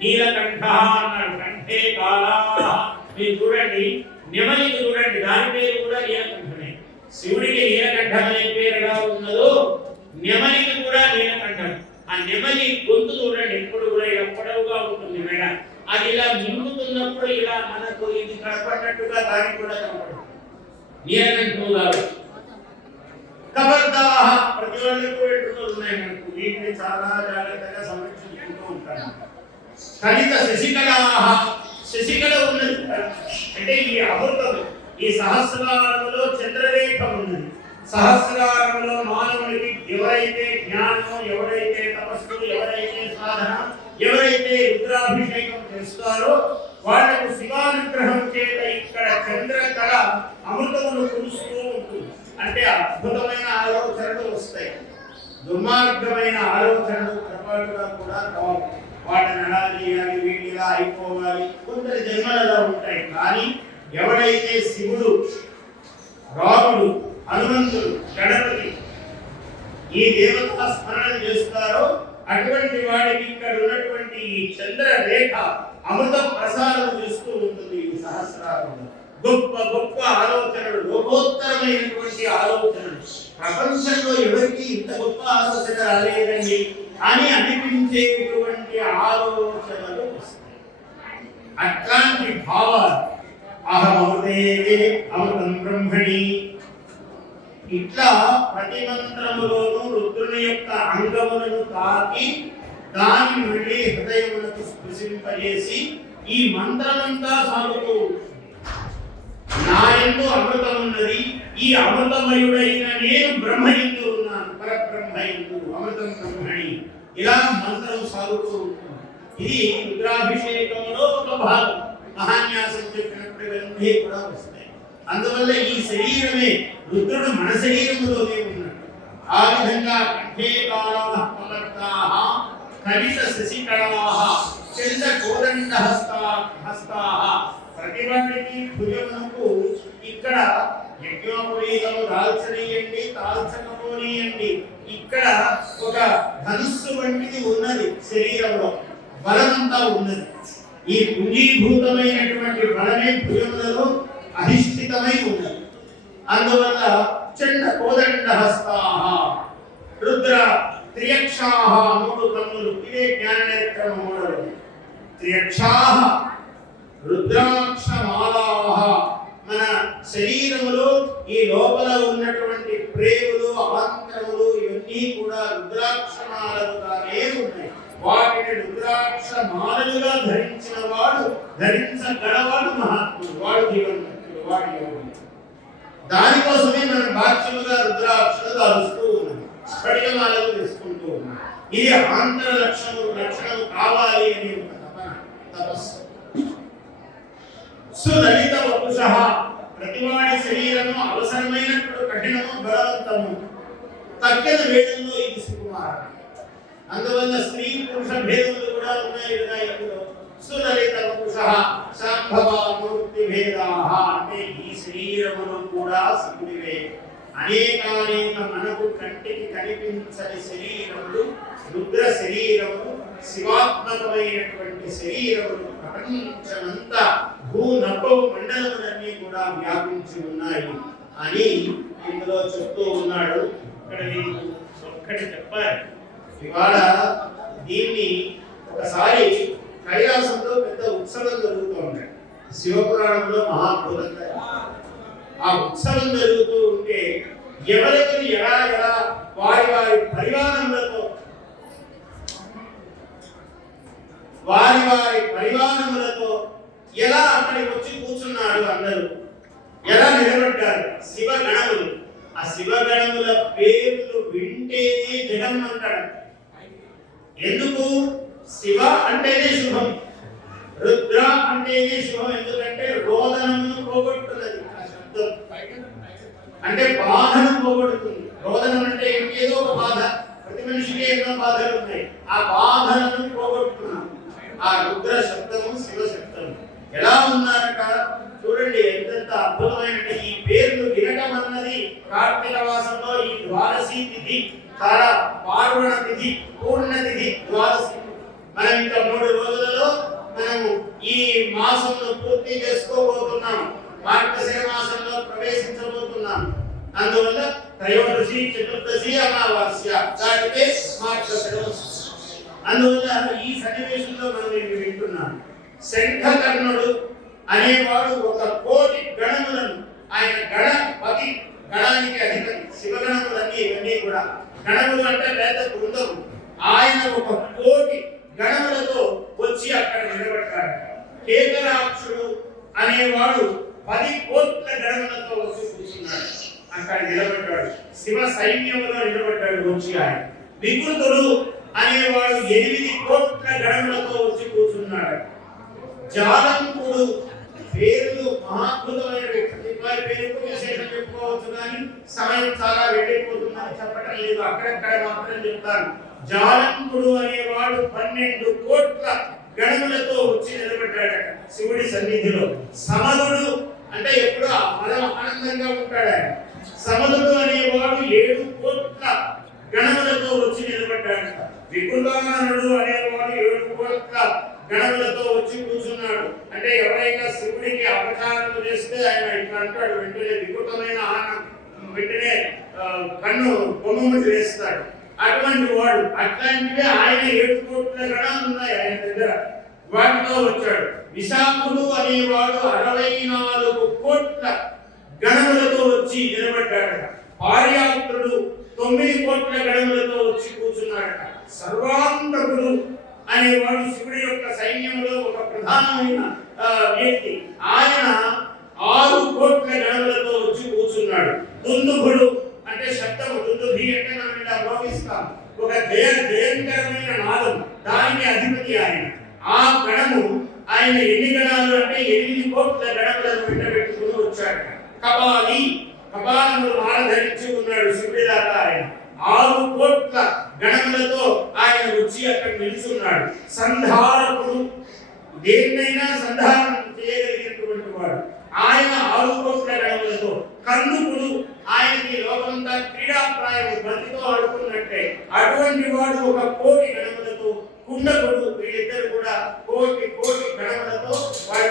నీలకంఠ అన్నాడు. కంఠే కాలా. మీరు చూడండి, నెమలికి చూడండి, దాని పేరు కూడా నీలకంఠమే. శివుడికి నీలకంఠం అనే పేరు ఎలా ఉన్నదో నెమలికి కూడా నీలకంఠం. ఆ నెమలి గొంతు చూడండి, ఎప్పుడు కూడా ఇలా పొడవుగా ఉంటుంది మెడ. అది ఇలా మింగుతున్నప్పుడు ఇలా మనకు ఇది కనపడినట్టుగా దానికి కూడా కనపడుతుంది. నీలకంఠము కాదు. కబర్దాహ ప్రతి వాళ్ళకు ఎట్టులు ఉన్నాయి మనకు. వీటిని చాలా జాగ్రత్తగా సంరక్షించుకుంటూ ఉంటాను. కలిత శశికళాహ. శశికళ ఉన్నది అంటే ఈ అమృతం. ఈ సహస్రారంలో చంద్రరేఖ ఉన్నది. సహస్రారంలో మానవునికి ఎవరైతే జ్ఞానం, ఎవరైతే తపస్సు, ఎవరైతే సాధన, ఎవరైతే రుద్రాభిషేకం చేస్తారో వాళ్ళకు శివానుగ్రహం చేత ఇక్కడ చంద్రకళ అమృతమును కురుస్తూ ఉంటుంది. అంటే అద్భుతమైన ఆలోచనలు వస్తాయి. దుర్మార్గమైన ఆలోచనలు పొరపాటుగా కూడా రావు. వాటిని ఎలా చేయాలి, వీటి ఇలా అయిపోవాలి, కొందరి జన్మలలో ఉంటాయి. కానీ ఎవడైతే శివుడు, రాముడు, హనుమంతుడు, గణపతి ఈ దేవతా స్మరణ చేస్తారో అటువంటి వాడికి ఇక్కడ ఉన్నటువంటి ఈ చంద్ర రేఖ అమృత ప్రసారం చేస్తూ ఉంటుంది. ఈ సహస్రారంలో గొప్ప గొప్ప ఆలోచనలు, లోకోత్తరమైనటువంటి ఆలోచనలు. ప్రపంచంలో ఎవరికి ఇంత గొప్ప ఆలోచన రాలేదండి అని అనిపించేటువంటి ఆలోచనలు వస్తాయి. అట్లాంటి భావాలు అహమృతే అమృతం బ్రహ్మణి. ఇట్లా ప్రతి మంత్రములోనూ రుద్రుని యొక్క అంగములను తాకి దాని మళ్ళీ హృదయములకు స్పృశింపజేసి ఈ మంత్రమంతా సాగుతూ నా యందు అమృతం ఉన్నది, ఈ అమృతమయుడైన నేను బ్రహ్మయందు ఉన్నాను, పరబ్రహ్మయందు అమృతం బ్రహ్మణి. ఇలా మంత్రం సాగుతూ ఉంటుంది. ఇది రుద్రాభిషేకంలో ఒక భాగం. మహాన్యాసం చెప్పినప్పుడు ఇవన్నీ కూడా వస్తాయి. అందువల్ల ఈ శరీరమే రుద్రుడు మన శరీరములోనే ఉన్నాడు. ఆ విధంగా కంఠే కాళాః కమర్కాః కలిత శశికళాః చంద కోదండ హస్తాః. ప్రతివాడికి భుజమునకు ఇక్కడ యజ్ఞోపవీతము దాల్చనీయండి, తాల్చకపోనీయండి, ఇక్కడ ఒక ధనుస్సు వంటిది ఉన్నది. శరీరంలో బలమంతా ఉన్నది. ఈ పుంజీభూతమైనటువంటి బలమే భుజములలో అధిష్ఠితమై ఉన్నది. అందువల్ల చండ కోదండ హస్తాః. రుద్ర త్రియక్షాః, మూడు కన్నులు. ఇదే జ్ఞాననేత్రం మూడవది. త్రియక్షాః రుద్రాక్షమాలాః. మన శరీరములో ఈ లోపల ఉన్నటువంటి ప్రేములు, అవంతరములు ఇవన్నీ కూడా రుద్రాక్షమాలలుగానే ఉన్నాయి. వాటిని రుద్రాక్షమాలలుగా ధరించిన వాడు, ధరించగలవాడు మహాత్ముడు, వాడు జీవన్ముక్తుడు, వాడు యోగుడు. దానికోసమే మనం బాధ్యముగా రుద్రాక్షలు ధరిస్తూ ఉన్నాం, స్ఫటికమాలలు తీసుకుంటూ ఉన్నాం. ఇది ఆంతర లక్షణం కావాలి అని ఒక తపన, తపస్సు. సులలిత వపుషః. ప్రతివాడి శరీరము అవసరమైనప్పుడు కఠినము, బలవంతము. తగ్గని వేదంలో ఇది సుకుమారం. అందువల్ల స్త్రీ పురుష భేదములు కూడా ఉన్నాయి కదా ఇందులో. సులలిత వపుషః శాంభవ మూర్తి భేదాః. అంటే ఈ శరీరములు కూడా శివుడివే. అనేకానేక మనకు కంటికి కనిపించని శరీరములు, రుద్ర శరీరములు, శివాత్మకమైనటువంటి శరీరములు ప్రపంచమంతా భూనభో మండలములన్నీ కూడా వ్యాపించి ఉన్నాయి అని ఇందులో చెప్తూ ఉన్నాడు. ఇక్కడ మీకు ఒక్కటి చెప్పాలి, ఇవాళ దీన్ని ఒకసారి కైలాసంలో పెద్ద ఉత్సవం జరుగుతూ ఉంటాయి. శివపురాణంలో మహాభూతంగా ఆ ఉత్సవం జరుగుతూ ఉంటే ఎవరెవరు ఎలా ఎలా వారి వారి పరివారములతో ఎలా అక్కడికి వచ్చి కూర్చున్నారు, అందరూ ఎలా నిలబడ్డారు. శివగణములు, ఆ శివగణముల పేర్లు వింటేనే జగం అంటాడు. ఎందుకు? శివ అంటేనే శుభం, రుద్ర అంటేనే శుభం. ఎందుకంటే రోదనమును పోగొట్టున్నది ఆ శబ్దం, అంటే బాధను పోగొడుతుంది. రోదనం అంటే ఏదో ఒక బాధ, ప్రతి మనిషికి ఎన్నో బాధలు ఉన్నాయి, ఆ బాధలను పోగొట్టున్నాం. ఆ రుద్ర శబ్దము, శివ శబ్దము ఎలా ఉన్నారట చూడండి, ఎంత అద్భుతమైన ఈ పేర్లు వినటం అన్నది కార్తీక మాసంలో ఈ ద్వాదశి తిథి, చాలా పార్వణ తిథి, పూర్ణ తిథి, ద్వాదశి. మనం ఇంకా 3 రోజులలో మనము ఈ మాసంలో పూర్తి చేసుకోబోతున్నాం, మార్గశిర మాసంలో ప్రవేశించబోతున్నాం. అందువల్ల త్రయోదశి, చతుర్దశి, అమావాస్య దాటితే మార్గశిర మాసం. అందువల్ల ఈ సన్నివేశంలో మనం వింటున్నాం. శంఖకర్ణుడు అనేవాడు 1,000,000 గణములను, ఆయన గణపతి, గణానికి అధిపతి. శివగణములన్నీ ఇవన్నీ కూడా గణములు అంటే పెద్ద బృందం. ఆయన 1,000,000 గణములతో వచ్చి అక్కడ నిలబడ్డాడు. కేకరాక్షుడు అనేవాడు 10,000,000 గణములతో వచ్చి కూర్చున్నాడు, అక్కడ నిలబడ్డాడు. శివ సైన్యంలో నిలబడ్డాడు వచ్చి ఆయన. వికృతుడు అనేవాడు 8,000,000 గణములతో వచ్చి కూర్చున్నాడు. జాలంకుడు, పేర్లు మహాద్భుతమైన వ్యక్తి, వారి పేరుకు విశేషం చెప్పుకోవచ్చు కానీ సమయం చాలా వెళ్ళిపోతుందని చెప్పటం లేదు, అక్కడక్కడ మాత్రం చెప్తాను. జాలంకుడు అనేవాడు 12,000,000 గణములతో వచ్చి నిలబడ్డాడట శివుడి సన్నిధిలో. సమదుడు అంటే ఎప్పుడు ఆనందంగా ఉంటాడు ఆయన. సమదుడు అనేవాడు 7,000,000 గణములతో వచ్చి నిలబడ్డాడట. వికృతాననుడు అనేవాడు 7,000,000 గణములతో వచ్చి కూర్చున్నాడు. అంటే ఎవరైనా శివుడికి అపచారం చేస్తే ఆయన ఇట్లా అంటాడు, వెంటనే వికృతమైన వెంటనే కన్ను పొమ్ము వేస్తాడు. అటువంటి వాడు, అట్లాంటివే ఆయన 7,000,000 గణాలు ఉన్నాయి ఆయన దగ్గర, వాటితో వచ్చాడు. విశాఖుడు అనేవాడు 64,000,000 గణములతో వచ్చి నిలబడ్డాడట. పార్యాత్రుడు 9,000,000 గణములతో వచ్చి కూర్చున్నాడట. సర్వాంతకుడు అనేవాడు శివుడి యొక్క సైన్యంలో ఒక ప్రధానమైన వ్యక్తి, ఆయన 6,000,000 గణములతో వచ్చి కూర్చున్నాడు. దుందుభుడు అంటే శబ్దము, దుందుభి అంటే మనం ఇలా భావిస్తాం, ఒక జయంకరమైన నాదం, దానికి అధిపతి ఆయన. ఆ గణము ఆయన ఎన్ని గణాలు అంటే 8,000,000 గణములను వెంటబెట్టుకుని వచ్చాడు. కపాలి, కపాలములు మాల ధరించి ఉన్నాడు శివుడి దాకా ఆయన. 6,000,000 గణములతో ఆయన వచ్చి అక్కడ నిలుచున్నాడు. సంధారకుడు, దేన్నైనా సంధానం చేయగలిగినటువంటి వాడు ఆయన 6,000,000 గణములతో. కందుకుడు, ఆయనకి లోకంతా క్రీడాప్రాయం, బంతితో ఆడుకున్నట్టే, అటువంటి వాడు 1,000,000 గణములతో. కుండకుడు, వీళ్ళిద్దరు కూడా 1,000,000 గణములతో వాళ్ళ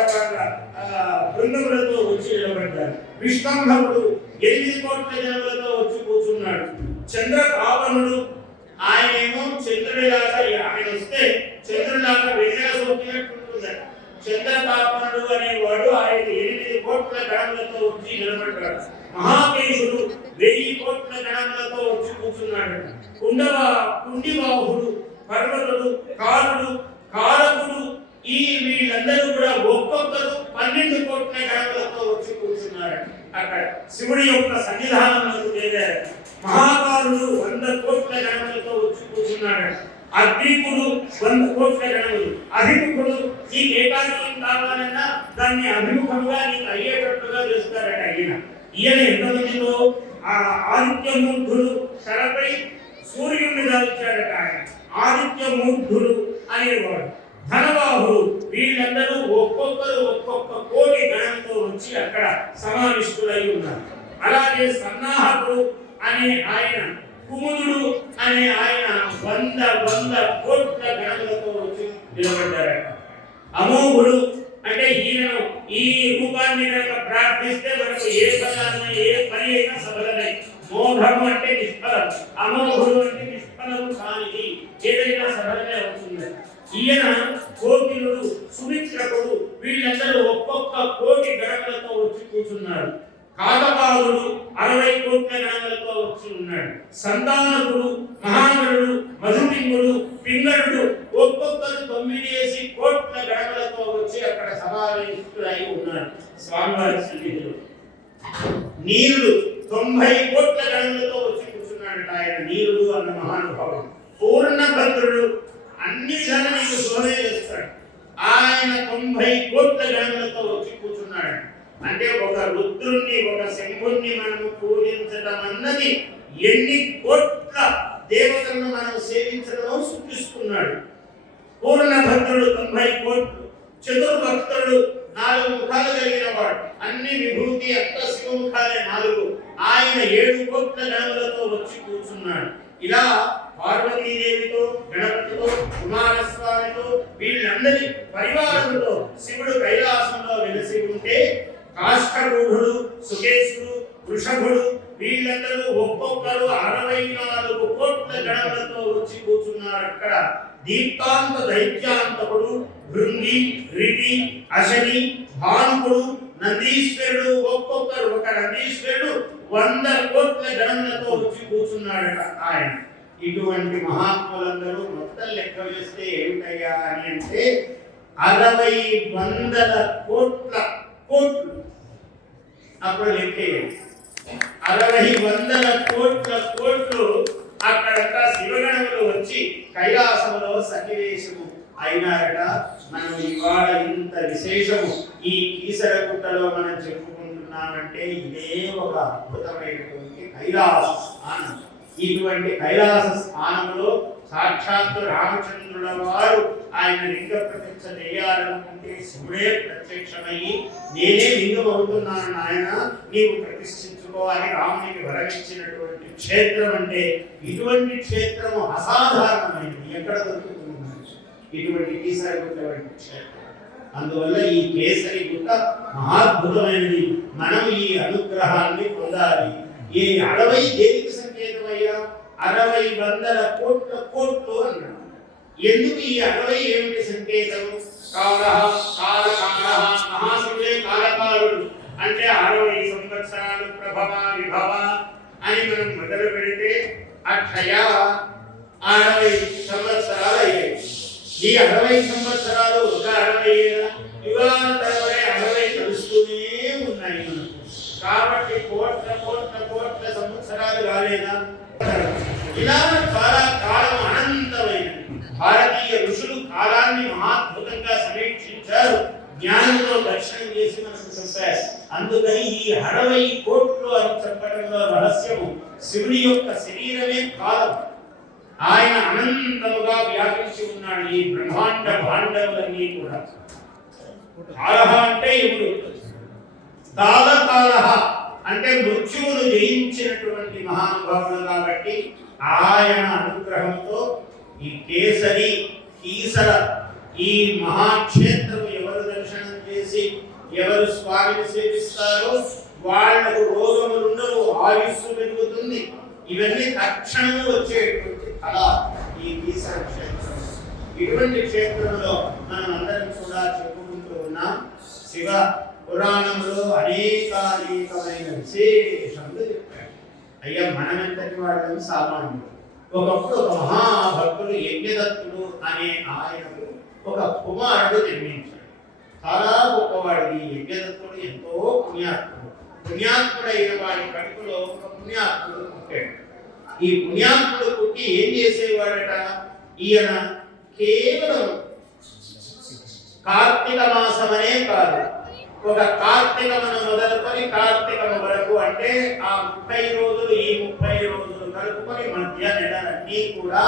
బృందములతో వచ్చి నిలబడ్డారు. విష్ణంభవుడు 8,000,000 గణములతో వచ్చి కూర్చున్నాడు. చంద్రపావనుడు, ఆయనేమో చంద్రుడిలాగా, ఆయన వస్తే చంద్రుడిలాగా వెన్నెల సోకినట్టుంటుందట. చంద్రపావనుడు అనేవాడు ఆయన 8,000,000 గణములతో వచ్చి నిలబడ్డాడు. మహాకేశుడు 1,000,000 గణములతో వచ్చి కూర్చున్నాడు. కుండిబాహుడు, పర్వతుడు, కాలుడు, కారకుడు, ఈ వీళ్ళందరూ కూడా ఒక్కొక్కరు 12,000,000 గణములతో వచ్చి కూర్చున్నారు అక్కడ శివుడి యొక్క సన్నిధానంలో చేరారు. మహాకారుడు 100,000 గణములతో వచ్చి కూర్చున్నాడు. అగ్నికుడు 100,000 గణములు. అభిముఖుడు, ఈ ఏకాగ్రం కావాలన్నా దాన్ని అభిముఖంగా నీకు అయ్యేటట్టుగా చేస్తారట ఈయన ఎంతమందిలో ఆదిత్యమూర్ధుడు తలపై సూర్యుడిని దాల్చాడట ఆయన. ఆదిత్యమూర్ధుడు అనేవాడు. ధనబాహుడు, వీళ్ళందరూ ఒక్కొక్కరు 1,000,000 గణంతో వచ్చి అక్కడ సమావిష్టులై ఉన్నారు. అలాగే సన్నాహకుడు అనే ఆయన, కుముదుడు అనే ఆయన 100 కోట్ల గణములతో వచ్చి నిలబడ్డారట. అమోఘుడు అంటే ఈయనను ఈ రూపాన్ని కనుక ప్రార్థిస్తే మనకు ఏ పదాన్ని ఏ పని అయినా సఫలమై. మోఘము అంటే నిష్ఫలం, అమోఘుడు అంటే నిష్ఫలము కానిది, ఏదైనా సఫలమే అవుతుంది. ఈయన కోకిలుడు, సుమిత్రకుడు, వీళ్ళందరూ ఒక్కొక్క కోటి గణములతో వచ్చి కూర్చున్నారు. కాకపాదుడు 60 కోట్ల గణములతో వచ్చి ఉన్నాడు. సంతానకుడు, మహాబలుడు, మధుపింగుడు, పింగళుడు ఒక్కొక్కరు 9 కోట్ల గణములతో వచ్చి అక్కడ సమావేశులై ఉన్నారు స్వామివారి సన్నిధిలో. నీరుడు 90 కోట్ల గణములతో వచ్చి కూర్చున్నాడు. ఆయన నీరుడు అన్న మహానుభావుడు. పూర్ణభద్రుడు అన్ని విధాలు నీకు శోభ చేస్తాడు. ఆయన 90 కోట్ల గణములతో వచ్చి కూర్చున్నాడు. అంటే ఒక రుద్రుణ్ణి, ఒక శంభుణ్ణి మనము పూజించడం అన్నది ఎన్ని కోట్ల దేవతలను మనం సేవించడం సూచిస్తున్నాడు. పూర్ణభద్రుడు 90 కోట్లు, చతుర్భక్తుడు 4 ముఖాలు కలిగిన వాడు, అన్ని విభూతి అంత శివముఖాలే 4. ఆయన 7 కోట్ల గణములతో వచ్చి కూర్చున్నాడు. ఇలా పార్వతీదేవితో, గణపతితో, కుమారస్వామితో, వీళ్ళందరి పరివారములతో శివుడు కైలాసంలో వెలిసి ఉంటే కాష్టరూఢుడు, సుకేశుడు, వృషభుడు వీళ్ళందరూ ఒక్కొక్కరు 64 కోట్ల గణములతో వచ్చి కూర్చున్నారు అక్కడ. దీప్తాంత దైత్యాంతకుడు, భృంగి, రిటి, అశని, భానుకుడు, నందీశ్వరుడు ఒక్కొక్కరు, ఒక నందీశ్వరుడు 100 కోట్ల గణములతో వచ్చి కూర్చున్నాడట ఆయన. ఇటువంటి మహాత్ములందరూ మొత్తం లెక్క వేస్తే ఏమిటయ్యా అని అంటే 60 కోట్ల కోట్లు. అప్పుడు లెక్కే 60 కోట్లు అక్కడంతా శివగణములు వచ్చి కైలాసంలో సన్నివేశము అయినారట. మనం ఇవాళ ఇంత విశేషము ఈ కీసరగుట్టలో మనం చెప్పుకుంటున్నామంటే ఇదే ఒక అద్భుతమైనటువంటి కైలాస స్థానం. ఇటువంటి కైలాస స్థానంలో సాక్షాత్తు రామచంద్రుల వారు ఆయన లింగ ప్రతిష్ఠ చేయాలనుకుంటే శివుడే ప్రత్యక్షమయ్యి నేనే లింగం అవుతున్నాను నాయన, నీవు ప్రతిష్ఠించుకో అని రామునికి వరమిచ్చినటువంటి క్షేత్రం. అంటే ఇటువంటి క్షేత్రము అసాధారణమైనది, ఎక్కడ దొరుకుతుంది ఇటువంటి కీసరగుట్ట వంటి క్షేత్రం. అందువల్ల ఈ కేసరి గుట్ట మహాద్భుతమైనది. మనం ఈ అనుగ్రహాన్ని పొందాలి. ఈ 60 దేనికి సంకేతమయ్యా? 60 కోట్లు అన్నాడు. ఎందుకు ఈ 60 ఏమిటి సంకేతము? మహాశివుడే కాలకాలుడు అంటే 60 సంవత్సరాలు ప్రభవ విభవ అని మనం మొదలు పెడితే అక్షయ 60 సంవత్సరాలు అయ్యాయి. ఈ 60 సంవత్సరాలు ఒక 60 యుగాల తరబడి 60 కలుస్తూనే ఉన్నాయి మనకు. కాబట్టి కోట్ల సంవత్సరాలు కాలేదా? ఇలా చాలా కాలం అనంతమైనది. భారతీయ ఋషులు కాలాన్ని మహాద్భుతంగా సమీక్షించారు, జ్ఞానంతో దర్శనం చేసి మనకు చెప్పారు. అందుకని ఈ 60 కోట్లు అని చెప్పడంలో రహస్యము శివుని యొక్క శరీరమే కాలం. ఆయన అనంతముగా వ్యాపించి ఉన్నాడు ఈ బ్రహ్మాండ భాండములన్నీ కూడా. కాలహ అంటే ఎప్పుడు? కాలకాలహ అంటే మృత్యువును జయించినటువంటి మహానుభావుడు. కాబట్టి ఆయన అనుగ్రహంతో ఈ కేసరి కీసర ఈ మహాక్షేత్రము ఎవరు దర్శనం చేసి ఎవరు స్వామిని సేవిస్తారో వాళ్లకు రోగములుండవు, ఆయుస్సు పెరుగుతుంది. ఇవన్నీ తక్షణము వచ్చేటువంటి కళ ఈ కీసర క్షేత్రం. ఇటువంటి క్షేత్రంలో మనం అందరం కూడా చెప్పుకుంటూ ఉన్నాం. శివ పురాణంలో అనేకమైన విశేషములు చెప్పాడు. అయ్యా మనమెంతటి వాళ్ళని సామాన్యుడు. ఒకప్పుడు ఒక మహాభక్తుడు యజ్ఞదత్తుడు అనే ఆయనకు ఒక కుమారుడు జన్మించాడు. చాలా గొప్పవాడికి యజ్ఞదత్తుడు ఎంతో పుణ్యాత్ముడైన వాడి కడుపులో ఒక పుణ్యాత్ముడు పుట్టాడు. ఈ పుణ్యాత్ముడు పుట్టి ఏం చేసేవాడట? ఈయన కేవలం కార్తీక మాసమనే కాదు, ఒక కార్తీకమును మొదలుకొని కార్తీకము వరకు అంటే ఆ 30 రోజులు ఈ 30 రోజులు కలుపుకొని మధ్య నెలలన్నీ కూడా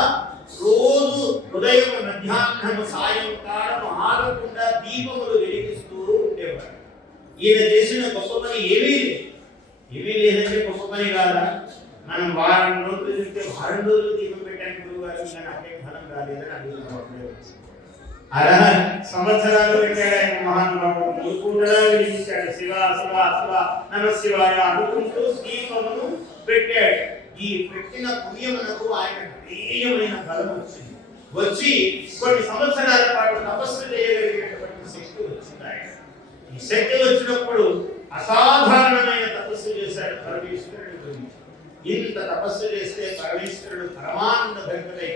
రోజు ఉదయం మధ్యాహ్నము సాయంకాలం ఆగకుండా దీపములు వెలిగిస్తూ ఉండేవాడు. ఈయన చేసిన గొప్ప పని ఏమీ లేదు. ఏమీ లేదంటే గొప్ప పని కాదా? మనం వారం రోజులు తింటే వారం రోజులు దీపం పెట్టాను గురువు గారు, ఇంకా నాకేం ఫలం రాలేదని అడుగుతున్నాం. అలా సంవత్సరాలు పెట్టాడు ఆయన మహానుభావుడు. మూడు పూటలా వినిపించాడు శివ శివ శివ నమ శివాయ అనుకుంటూ దీపమును పెట్టాడు. ఈ పెట్టిన పుణ్యమునకు ఆయన ప్రియమైన బలం వచ్చింది. వచ్చి కొన్ని సంవత్సరాల పాటు తపస్సు చేయగలిగినటువంటి శక్తి వచ్చింది ఆయన. ఈ శక్తి వచ్చినప్పుడు అసాధారణమైన తపస్సు చేశాడు పరమేశ్వరుడి గురించి. ఇంత తపస్సు చేస్తే పరమేశ్వరుడు పరమానంద భక్తుడై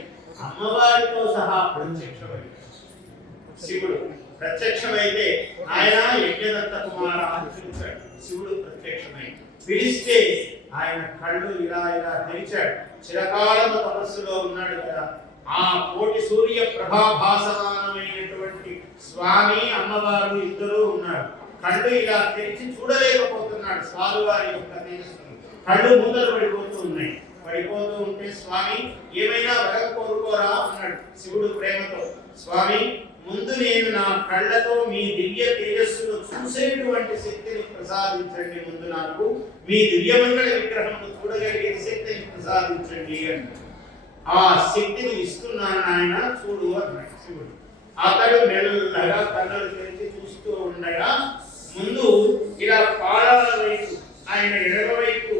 అమ్మవారితో సహా ప్రత్యక్షమయ్యాడు. శివుడు ప్రత్యక్షమైతే ఆయన యజ్ఞదత్త కుమార అని పిలిచాడు. శివుడు ప్రత్యక్షమై పిలిస్తే ఆయన కళ్ళు ఇలా ఇలా తెరిచాడు. చిరకాలము తపస్సులో ఉన్నాడు కదా, ఆ కోటి సూర్య ప్రభాభాసమానమైనటువంటి స్వామి అమ్మవారు ఇద్దరు ఉన్నారు. కళ్ళు ఇలా తెరిచి చూడలేకపోతున్నాడు స్వామివారి యొక్క తేజస్సును. కళ్ళు మూతలు పడిపోతూ ఉన్నాయి. పడిపోతూ ఉంటే స్వామి ఏమైనా వరం కోరుకోరా అన్నాడు శివుడు ప్రేమతో. స్వామి, ముందు నేను నా కళ్ళతో మీ దివ్య తేజస్సును చూసేటువంటి శక్తిని ప్రసాదించండి. ముందు నాకు మీ దివ్యమంగళ విగ్రహమును చూడగలిగే శక్తిని ప్రసాదించండి అన్నాడు. ఆ శక్తిని ఇస్తున్నాను ఆయన చూడు అన్నాడు శివుడు. అతడు మెల్లగా కన్నులు తెరిచి చూస్తూ ఉండగా ముందు ఇలా పాదాల వైపు, ఆయన ఎడమవైపు,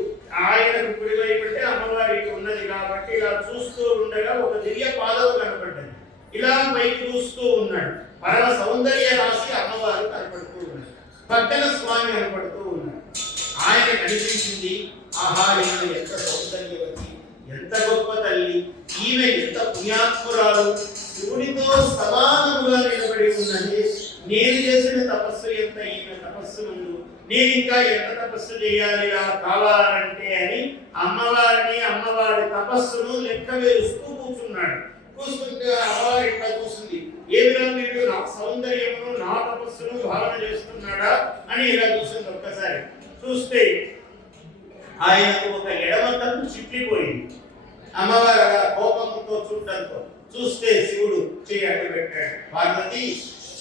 ఆయనకు కుడివైపు అంటే అమ్మవారికి ఉన్నది కాబట్టి ఇలా చూస్తూ ఉండగా ఒక దివ్య పాదం కనపడ్డది. ఇలా పైకి చూస్తూ ఉన్నాడు. పరమ సౌందర్య రాశి అమ్మవారు కనపడుతూ ఉన్నాడు. పక్కన స్వామి కనపడుతూ ఉన్నాడు. ఆయన కనిపించింది. ఆహా, ఈమె ఎంత సౌందర్యవతి, ఎంత గొప్ప తల్లి, ఈమె ఎంత పుణ్యాత్మురాలు, శివుడితో సమానముగా నిలబడి ఉన్నది. నేను చేసిన తపస్సు ఎంత ఈమె తపస్సు ముందు, నేను ఇంకా ఎంత తపస్సు చేయాలి కావాలంటే అని అమ్మవారిని అమ్మవారి తపస్సును లెక్క వేస్తూ కూర్చున్నాడు. కూర్చుంటే అమ్మవారి ఇట్లా చూస్తుంది. ఏ విధంగా వీడు నా సౌందర్యమును నా తపస్సును భావన చేస్తున్నాడా అని ఇలా చూసింది. ఒక్కసారి చూస్తే ఆయనకు ఒక ఎడమ కన్ను చిట్లిపోయింది. అమ్మవారు కోపంతో చూడటంతో చూస్తే శివుడు చేయి అడ్డు పెట్టాడు. పార్వతి,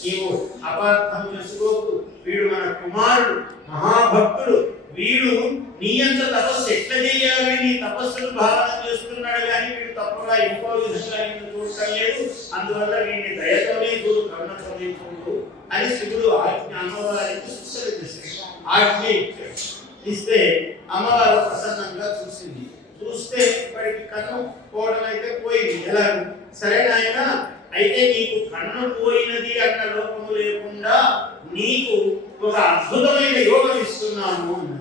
నీవు అపార్థం చేసుకోకు, వీడు మన కుమారుడు, మహాభక్తుడు, వీడు నీ అంత తపస్సు ఎట్లా చేయాలని నీ తపస్సును భావన చేస్తున్నాడు కానీ వీడు తప్పగా ఇంకో విధంగా నిన్ను చూడటం లేదు. అందువల్ల వీడిని దయతోనే చూడు, కరుణతోనే చూడు అని శివుడు ఆజ్ఞ అమ్మవారికి సూచన చేశాడు. ఆజ్ఞ ఇచ్చాడు. ఇస్తే అమ్మవారు ప్రసన్నంగా చూసింది. చూస్తే వాడికి కన్ను పోవడం అయితే పోయింది. ఎలా? సరే నాయన, అయితే నీకు కన్ను పోయినది అన్న లోపము లేకుండా నీకు ఒక అద్భుతమైన యోగం ఇస్తున్నాను అన్నది.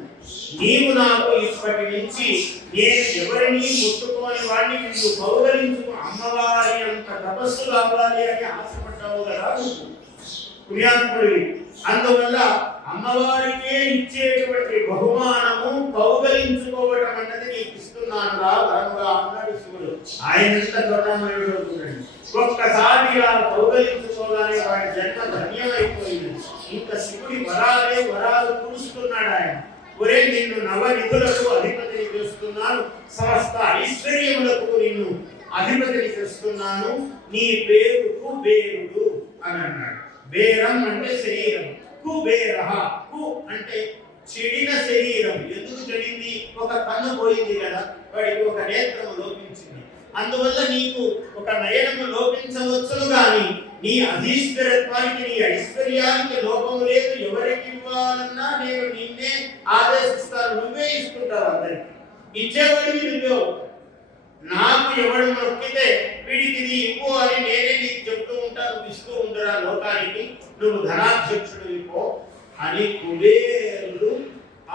నీవు నాకు ఇప్పటి నుంచి నేను ఎవరిని ముట్టుకోని వాడిని నిన్ను కౌగలించుకు అమ్మవారి అంత తపస్సు కావాలి అని ఆశపడ్డావు కదా పుణ్యాత్ముడివి. అందువల్ల అమ్మవారికే ఇచ్చేటువంటి బహుమానము కౌగలించుకోవటం అన్నది నీకు ఇస్తున్నాను రా వరంగా అన్నాడు శివుడు. ఆయన దొడ్డమయుడు చూడండి. ఒక్కసారి ఇలా కౌగలించుకోగానే వాడి జన్మ ధన్యమైపోయింది. ఇంకా శివుడి వరాలు కురుస్తున్నాడు ఆయన. ఒరే, నిన్ను నవనిధులకు అధిపతిని చేస్తున్నాను, సమస్త ఐశ్వర్యములకు నిన్ను అధిపతిని చేస్తున్నాను, నీ పేరు కుబేరుడు అని అన్నాడు. బేరం అంటే శరీరం, కుబేరః, కు అంటే చెడిన శరీరం. ఎందుకు చెడింది? ఒక కన్ను పోయింది కదా, వాడికి ఒక నేత్రము లోపించింది. అందువల్ల నీకు ఒక నయనము లోపించవచ్చును గాని నీ అధీశ్వరత్వానికి, నీ ఐశ్వర్యానికి లోపము లేదు. ఎవరికి ఇవ్వాలన్నా నేను నిన్నే ఆదేశిస్తాను, నువ్వే ఇస్తుంటావు. అందరికి ఇచ్చేవాడివి నువ్వే. నాకు ఎవడు మొక్కితే వీడికి ఇది ఇవ్వు అని నేనే నీకు చెప్తూ ఉంటాను, ఇస్తూ ఉంటారా లోకానికి, నువ్వు ధనాధ్యక్షుడు పో అని కుబేరుడు,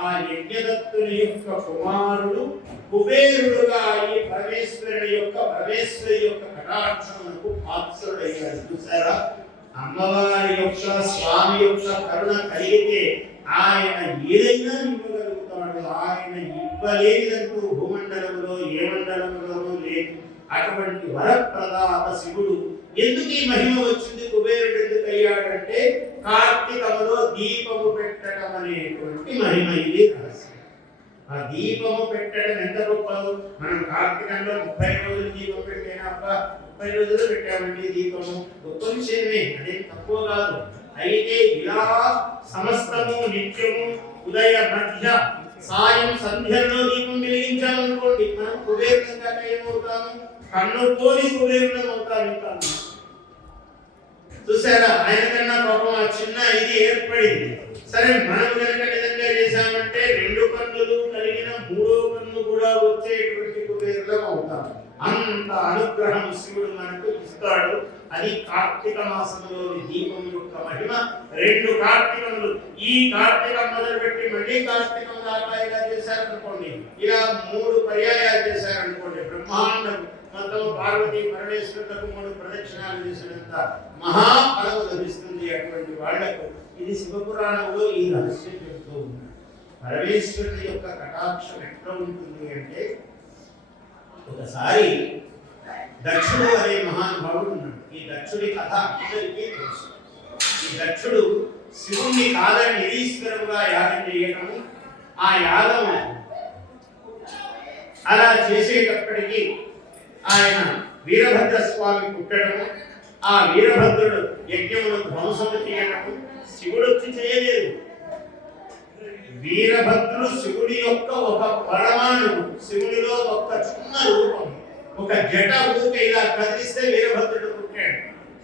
ఆ యజ్ఞదత్తుని యొక్క కుమారుడు కుబేరుడుగా ఈ పరమేశ్వరుడి యొక్క కటాక్షమునకు పాత్రుడయ్యాడు. చూసారా, అమ్మవారి యొక్క స్వామి యొక్క కరుణ కలిగితే ఆయన ఏదైనా ఇవ్వగలుగుతాడు. ఆయన ఇవ్వలేదంటూ భూమండలంలో ఏ మండలంలోనూ లేదు. అటువంటి వరప్రదాత శివుడు. ఎందుకు ఈ మహిమ వచ్చింది? కుబేరుడు ఎందుకు అయ్యాడంటే కార్తీకములో దీపము పెట్టడం అనేటువంటి మహిమ. ఇది రహస్యం. ఆ దీపము పెట్టడం ఎంత గొప్పదో. మనం కార్తీకంలో 30 రోజులు దీపం పెట్టేనా? 30 రోజులు పెట్టామండి దీపము, గొప్ప విషయమే, అదేం తక్కువ కాదు. అయితే ఇలా సమస్తము నిత్యము ఉదయ మధ్య సాయం సంధ్యలో దీపం వెలిగించామనుకోండి మనం కుబేరులంగా ఏమవుతాము? కన్ను పోలి కుబేరులం అవుతాము. ఇంకా చూసారా, ఆయన కన్నా పాపం ఆ చిన్న ఇది ఏర్పడింది. సరే, మనం కనుక నిజంగా చేశామంటే 2 కన్నులు కలిగిన 3వ కన్ను కూడా వచ్చేటువంటి కుబేరులం అవుతాం. అంత అనుగ్రహం శివుడు మనకు ఇస్తాడు. అది కార్తీక మాసంలోని దీపం యొక్క మహిమ. 2 కార్తీకములు, ఈ కార్తీకం మొదలుపెట్టి మళ్ళీ కార్తీకం దాకా ఇలా చేశారనుకోండి, ఇలా 3 పర్యాయాలు చేశారనుకోండి, బ్రహ్మాండం మొత్తం పార్వతీ పరమేశ్వరులకు 3 ప్రదక్షిణాలు చేసినంత మహాఫలము లభిస్తుంది అటువంటి వాళ్లకు. ఇది శివపురాణంలో ఈ రహస్యం చెప్తూ ఉంది. పరమేశ్వరుని యొక్క కటాక్షం ఎట్లా ఉంటుంది అంటే, ఒకసారి దక్షుడు అనే మహానుభావుడు ఉన్నాడు. ఈ దక్షుడి కథ అందరికీ తెలుసు. ఈ దక్షుడు శివుణ్ణి కాదని నిరీశ్వరముగా యాగం చేయటము, ఆ యాగం అలా చేసేటప్పటికీ ఆయన వీరభద్ర స్వామి పుట్టడము, ఆ వీరభద్రుడు యజ్ఞమును ధ్వంసము చేయడము శివుడు వచ్చి చేయలేదు. వీరభద్రుడు శివుడి యొక్క ఒక పరమాణువు, శివుడిలో ఒక చిన్న రూపం, ఒక జట ఊరికే ఇలా కదిలిస్తే వీరభద్రుడు పుట్టాడు.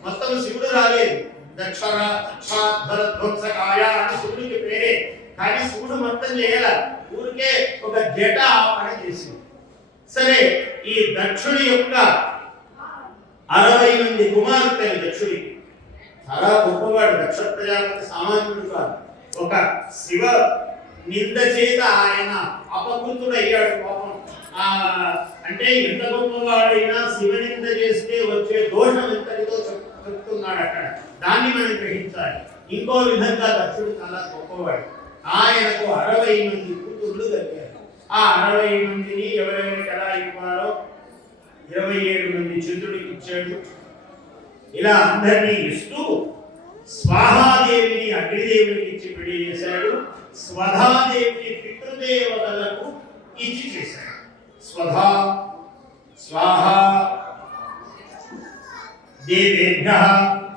మొత్తం శివుడు రాలేదు. దక్షాధ్వర ధ్వంసకాయ అని శివుడికి పేరే, కానీ శివుడు మొత్తం చేయాల, ఊరికే ఒక జట పని చేసింది. సరే, ఈ దక్షుడి యొక్క 60 మంది కుమార్తెలు. దక్షుడి చాలా గొప్పవాడు. దక్ష ప్రజాపతి సామాన్యుడు కాదు. ఒక శివ నింద చేత ఆయన అపకృతుడయ్యాడు పాపం. అంటే ఎంత గొప్పవాడైనా శివ నింద చేస్తే వచ్చే దోషం ఎంతటితో చెప్తున్నాడు అక్కడ. దాన్ని మనం గ్రహించాలి. ఇంకో విధంగా దక్షుడు చాలా గొప్పవాడు. ఆయనకు 60 మంది కూతుళ్ళు కలిగారు. ఆ 60 మందిని ఎవరెవరికి ఎలా ఇవ్వాలో 27 మంది చంద్రుడికి ఇచ్చాడు. ఇలా అందరినీ ఇస్తూ స్వాహాదేవిని అగ్నిదేవునికి ఇచ్చి పెళ్లి చేశాడు. స్వధాదేవిని పితృదేవతలకు ఇచ్చి చేశాడు. స్వధా స్వాహా దేవేభ్యః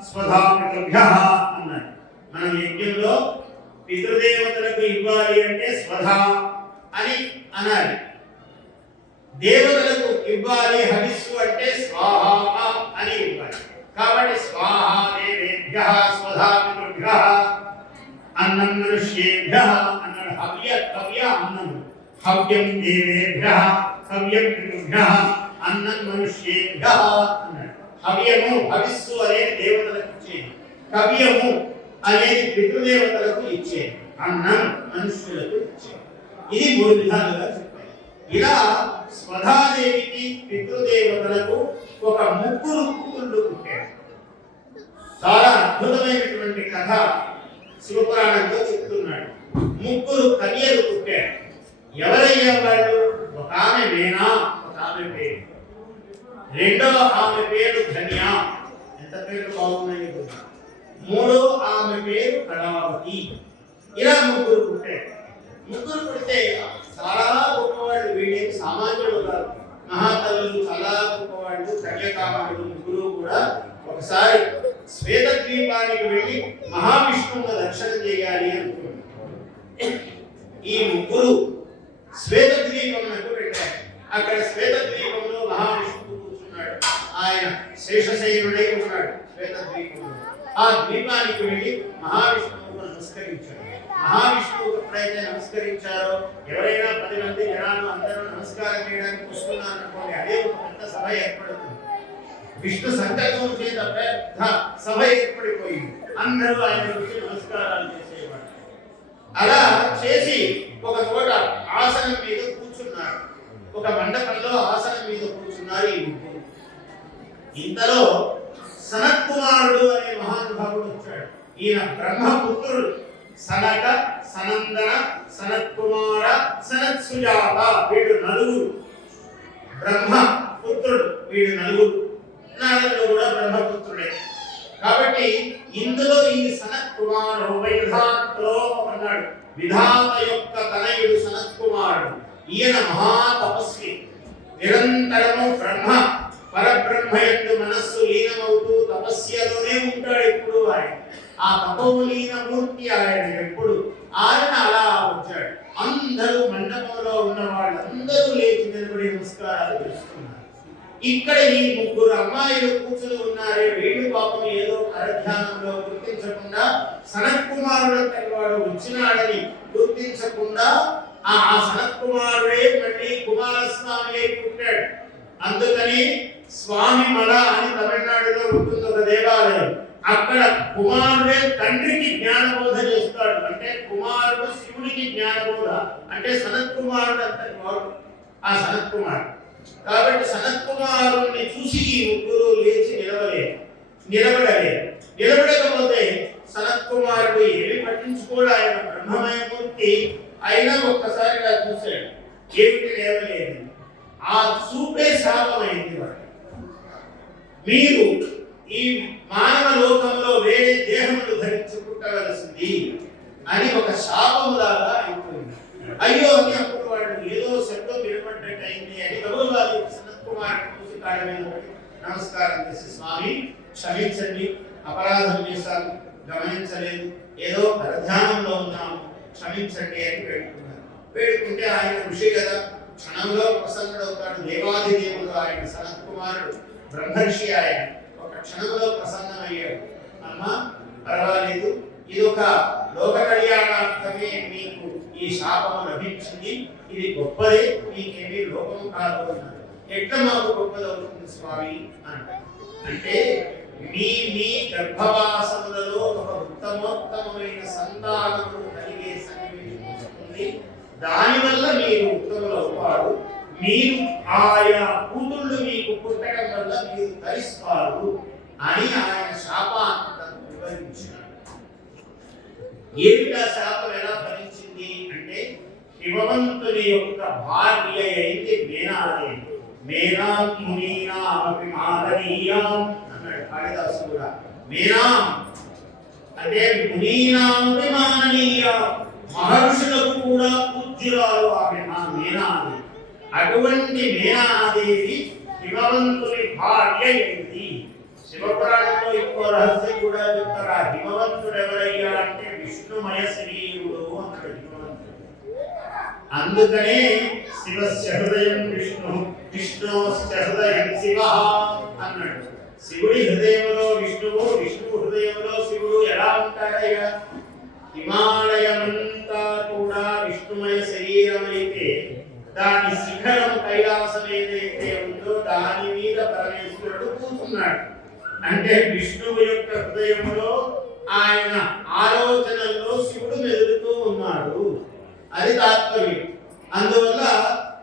స్వధా పితృభ్యః అన్నాడు. మనం యజ్ఞంలో పితృదేవతలకు ఇవ్వాలి అంటే స్వధా అని అనాలి. దేవతలకు ఇవ్వాలి హవిస్సు అంటే స్వాహా అని ఇవ్వాలి. కాబట్టి స్వాహా దేవేభ్యః స్వధా పితృభ్యః అన్నం మనుష్యేభ్యః అన్నాడు. కవ్య అన్నం, హవ్యం దేవేభ్యః హవ్యం పితృభ్యః అన్నం మనుష్యేభ్యః అన్నాడు. హవ్యము హవిస్సు అనేది దేవతలకు ఇచ్చేది, కవ్యము అనేది పితృదేవతలకు ఇచ్చేది, అన్నం మనుష్యులకు ఇచ్చేది. ఇది 3 విధాలుగా చెప్పారు. ఇలా స్వధాదేవికి పితృదేవతలకు ఒక 3 కూతుళ్ళు పుట్టారు. చాలా అద్భుతమైనటువంటి కథ శివపురాణంలో చెప్తున్నాడు. 3 కన్యలు పుట్టారు. ఎవరయ్యా వాళ్ళు? ఒక ఆమె మేనా, ఒక ఆమె పేరు, రెండో ఆమె పేరు ధన్య. ఎంత పేరు బాగున్నాయి. 3వ ఆమె పేరు కళావతి. ఇలా 3 పుట్టారు. 3 పుడితే చాలా గొప్పవాళ్ళు. వీళ్ళేమి సామాన్యులు కాదు, మహాతల్లులు, చాలా గొప్పవాళ్ళు. కన్యకామాలు 3 కూడా ఒకసారి శ్వేతద్వీపానికి వెళ్ళి మహావిష్ణువును దర్శనం చేయాలి అనుకున్నారు. ఈ 3 శ్వేతద్వీపంకు వెళ్ళారు. అక్కడ శ్వేతద్వీపంలో మహావిష్ణువు కూర్చున్నాడు. ఆయన శేషశయనుడై ఉన్నాడు శ్వేతద్వీపంలో. ఆ ద్వీపానికి వెళ్ళి మహావిష్ణువుకు నమస్కరించారు. మహావిష్ణువు ఎప్పుడైతే నమస్కరించారో, ఎవరైనా 10 మంది జనాలు అందరూ నమస్కారం చేయడానికి వస్తున్నారు అనుకోండి, అదే ఒక పెద్ద సభ ఏర్పడుతుంది. విష్ణు సంకల్పం చేత పెద్ద సభ ఏర్పడిపోయింది. అందరూ ఆయన గురించి నమస్కారాలు చేసేవాడు. అలా చేసి ఒక చోట ఆసనం మీద కూర్చున్నారు. ఒక మండపంలో ఆసనం మీద కూర్చున్నారు ఈ 3. ఇంతలో సనత్ కుమారుడు అనే మహానుభావుడు వచ్చాడు. ఈయన బ్రహ్మపుత్రుడు. సనక, సనందన, సనత్ కుమార, సనత్ సుజాత, వీడు 4 బ్రహ్మ పుత్రుడు. వీడు 4 నారదుడు కూడా బ్రహ్మపుత్రుడే. కాబట్టి ఇందులో ఈ సనత్ కుమారు విధాత్రో అన్నాడు. విధాత యొక్క తనయుడు సనత్ కుమారుడు. ఈయన మహా తపస్వి. నిరంతరము బ్రహ్మ పరబ్రహ్మయందు మనస్సు లీనమవుతూ తపస్యలోనే ఉంటాడు ఎప్పుడు. ఆయన ఆ తపోలీన మూర్తి ఆయన ఎప్పుడు. ఆయన అలా వచ్చాడు. అందరూ మండపంలో ఉన్న వాళ్ళందరూ లేచి నిలబడి నమస్కారాలు చేస్తున్నారు. ఇక్కడ ఈ ముగ్గురు అమ్మాయిలు కూర్చుని ఉన్నారే, వీళ్ళు పాపం ఏదో పరధ్యానంలో గుర్తించకుండా సనత్ కుమారుడు వాడు వచ్చినాడని గుర్తించకుండా ఆ సనత్ కుమారుడే మళ్ళీ కుమారస్వామి అయి పుట్టాడు. అందుకని స్వామి మల అని తమిళనాడులో ఉంటుంది ఒక దేవాలయం. అక్కడ కుమారుడే తండ్రికి జ్ఞానబోధ చేస్తాడు. అంటే కుమారుడు శివుడికి జ్ఞానబోధ, అంటే సనత్ కుమారుడు అంతటి వాడు ఆ సనత్ కుమారుడు. కాబట్టి సనత్ కుమారుడిని చూసి ఈ ముగ్గురు లేచి నిలబడకపోతే సనత్ కుమారుడు ఏమి పట్టించుకోడు. ఆయన బ్రహ్మమయమూర్తి అయినా ఒక్కసారి ఇలా చూశాడు, ఏమిటి లేవలేదు. ఆ చూపే శాపమైంది వాడు. మీరు ఈ మానవ లోకంలో వేరే దేహములు ధరించి పుట్టవలసింది అని ఒక శాపములాగా అయిపోయింది. అయ్యో అని అప్పుడు వాడు ఏదో శబ్దం వినపడ్డట్టయింది అని గౌరవాది సనత్ కుమారుడు చూసి కాళ్ళ మీద పడి నమస్కారం చేసి, స్వామి క్షమించండి, అపరాధం చేశాను, గమనించలేదు, ఏదో పరధ్యానంలో ఉన్నాము, క్షమించండి అని వేడుకుంటే ఆయన ఋషి కదా, క్షణంలో ప్రసన్నుడవుతాడు. దేవాదిదేవుడు ఆయన సనత్ కుమారుడు బ్రహ్మర్షి, ఆయన ఒక క్షణంలో ప్రసన్నమయ్యాడు. అమ్మా పర్వాలేదు, ఇదొక లోక కళ్యాణార్థమే మీకు ఈ శాపము లభించింది, ఇది గొప్పదే, మీకేమీ లోకము కాదు అన్నారు. ఎట్లా మాకు గొప్పదవుతుంది స్వామి అంటే మీ గర్భవాసములలో ఒక ఉత్తమోత్తమైన సంతానము కలిగే సన్నివేశం, దానివల్ల మీరు ఉత్తములు అవుతారు, మీరు ఆయా కూతుళ్ళు మీకు పుట్టడం వల్ల మీరు ధరిస్తారు అని ఆయన శాపాన్ని వివరించారు. ఏమిటా శాపం ఎలా భరించింది అంటే, హిమవంతుని యొక్క భార్య అయితే మేనాదేవి. మేనాం మునీనామపి మాదనీయాం అన్నాడు కాళిదాసు కూడా. మేనాం అంటే మునీనామపి మాననీయాం, మహర్షులకు కూడా పూజ్యురాలు ఆమె ఆ మేనాదేవి. అటువంటి మేనాదేవి హిమవంతుని భార్య అయింది. శివపురాణంలో ఇంకో రహస్యం కూడా చెప్తారు. ఆ హిమవంతుడు ఎవరయ్యా అంటే విష్ణుమయ శరీరుడు అన్నాడు హిమవంతుడు. అందుకనే శివస్య హృదయం విష్ణు, విష్ణోస్య హృదయం శివ అన్నాడు. శివుడి హృదయంలో విష్ణువు, విష్ణువు హృదయంలో శివుడు ఎలా ఉంటాడయ్యా? హిమాలయమంతా కూడా విష్ణుమయ శరీరం అయితే దాని శిఖరం కైలాసం ఏదైతే ఉందో దాని మీద పరమేశ్వరుడు కూర్చున్నాడు. అంటే విష్ణువు యొక్క హృదయంలో ఆయన ఆలోచనల్లో శివుడు మెదులుతూ ఉన్నాడు, అది తాత్పర్యం. అందువల్ల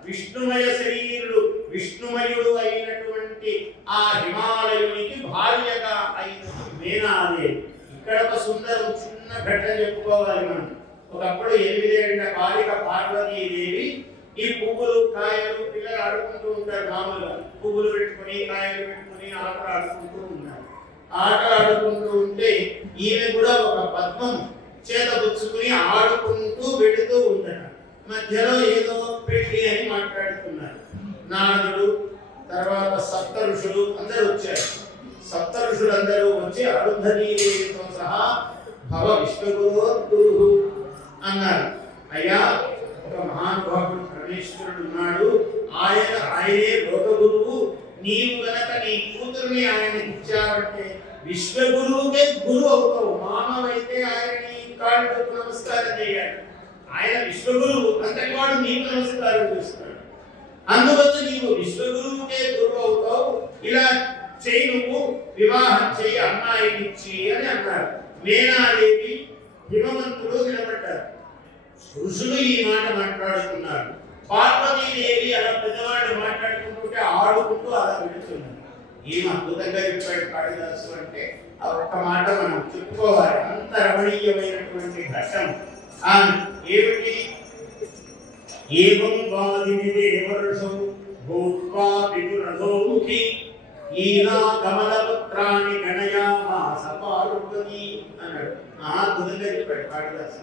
విష్ణుమయ శరీరుడు, విష్ణుమయుడు అయినటువంటి ఆ హిమాలయునికి భార్యగా అయిన మేనాదేవి. ఇక్కడ ఒక సుందరం చిన్న ఘట్టం చెప్పుకోవాలి మనం. ఒకప్పుడు 8 ఏళ్ల బాలిక పార్వతీదేవి ఈ పువ్వులు కాయలు పిల్లలు ఆడుకుంటూ ఉంటారు. మామూలుగా పువ్వులు పెట్టుకుని కాయలు పెట్టుకుని ఆటలు ఆడుకుంటూ ఉన్నారు. ఆటలు ఆడుకుంటూ ఉంటే ఈమె కూడా ఒక పద్మం చేత పుచ్చుకుని ఆడుకుంటూ వెళుతూ ఉండట. మధ్యలో ఏదో పెళ్లి అని మాట్లాడుతున్నారు. నారదుడు, తర్వాత సప్త ఋషులు అందరూ వచ్చారు. సప్త ఋషులు అందరూ వచ్చి అరుంధతీదేవితో సహా భవ విశ్వగురు అన్నారు. అయ్యా, ఒక మహానుభావుడు పరమేశ్వరుడు ఉన్నాడు, ఆయనే లోకగురువు, నీవు గనక నీ కూతురుని ఆయన ఇచ్చావంటే విశ్వగురువుకే గురువు అవుతావు. మానవైతే ఆయనని కాళ్ళకు నమస్కారం చేయాలి. ఆయన విశ్వగురువు, అంతటి వాడు నీకు నమస్కారం చేస్తున్నాడు. అందువల్ల నీవు విశ్వగురువుకే గురువు అవుతావు. ఇలా చేయి, నువ్వు వివాహం చేయి అమ్మాయినిచ్చి అని అన్నారు. మేనాదేవి హిమవంతుడు నిలబడ్డారు. ఋషులు ఈ మాట మాట్లాడుతున్నారు. పార్వతీదేవి అలా పెద్దవాళ్ళు మాట్లాడుకుంటుంటే ఆడుకుంటూ అలా వెళుతున్నారు. ఏం అద్భుతంగా చెప్పాడు కాళిదాసు అంటే ఆ ఒక్క మాట మనం చెప్పుకోవాలి. అంత రమణీయమైనటువంటి ఘట్టం ఏమిటి? ఏవం వాదిని దేవర్షౌ భూత్వా పితురధోముఖి ఈనా కమలపత్రాన్ని గణయామాస పార్వతీ అన్నాడు. అద్భుతంగా చెప్పాడు కాళిదాసు.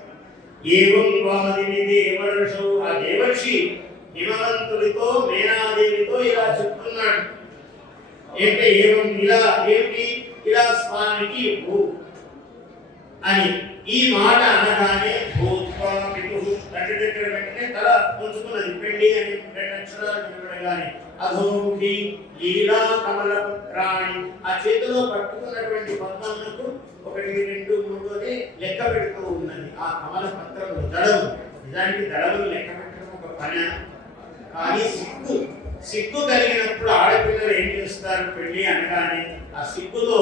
ఏవం వాదిని దేవర్షౌ, ఆ దేవర్షి హిమవంతుడితో మేనాదేవితో ఇలా చెప్తున్నాడు. ఏంటంటే ఏవం ఇలా ఏమిటి? ఇలా స్వామికి భూ అని ఈ మాట అనగానే భూత్వా పితు దగ్గర వెంటనే తల వస్తున్నది. పెళ్లి అని 2 అక్షరాలు నిలబడగానే అధోముఖి లీలా కమల పుత్రాణి, ఆ చేతిలో పట్టుకున్నటువంటి పద్మమునకు 1 2 3 అని లెక్క పెడుతూ ఉన్నది. ఆ కమల పత్రము దళము, నిజానికి దళములు లెక్క పెట్టడం ఒక పని. కానీ సిగ్గు కలిగినప్పుడు ఆడపిల్లలు ఏం చేస్తారు? పెళ్లి అనగానే ఆ సిగ్గుతో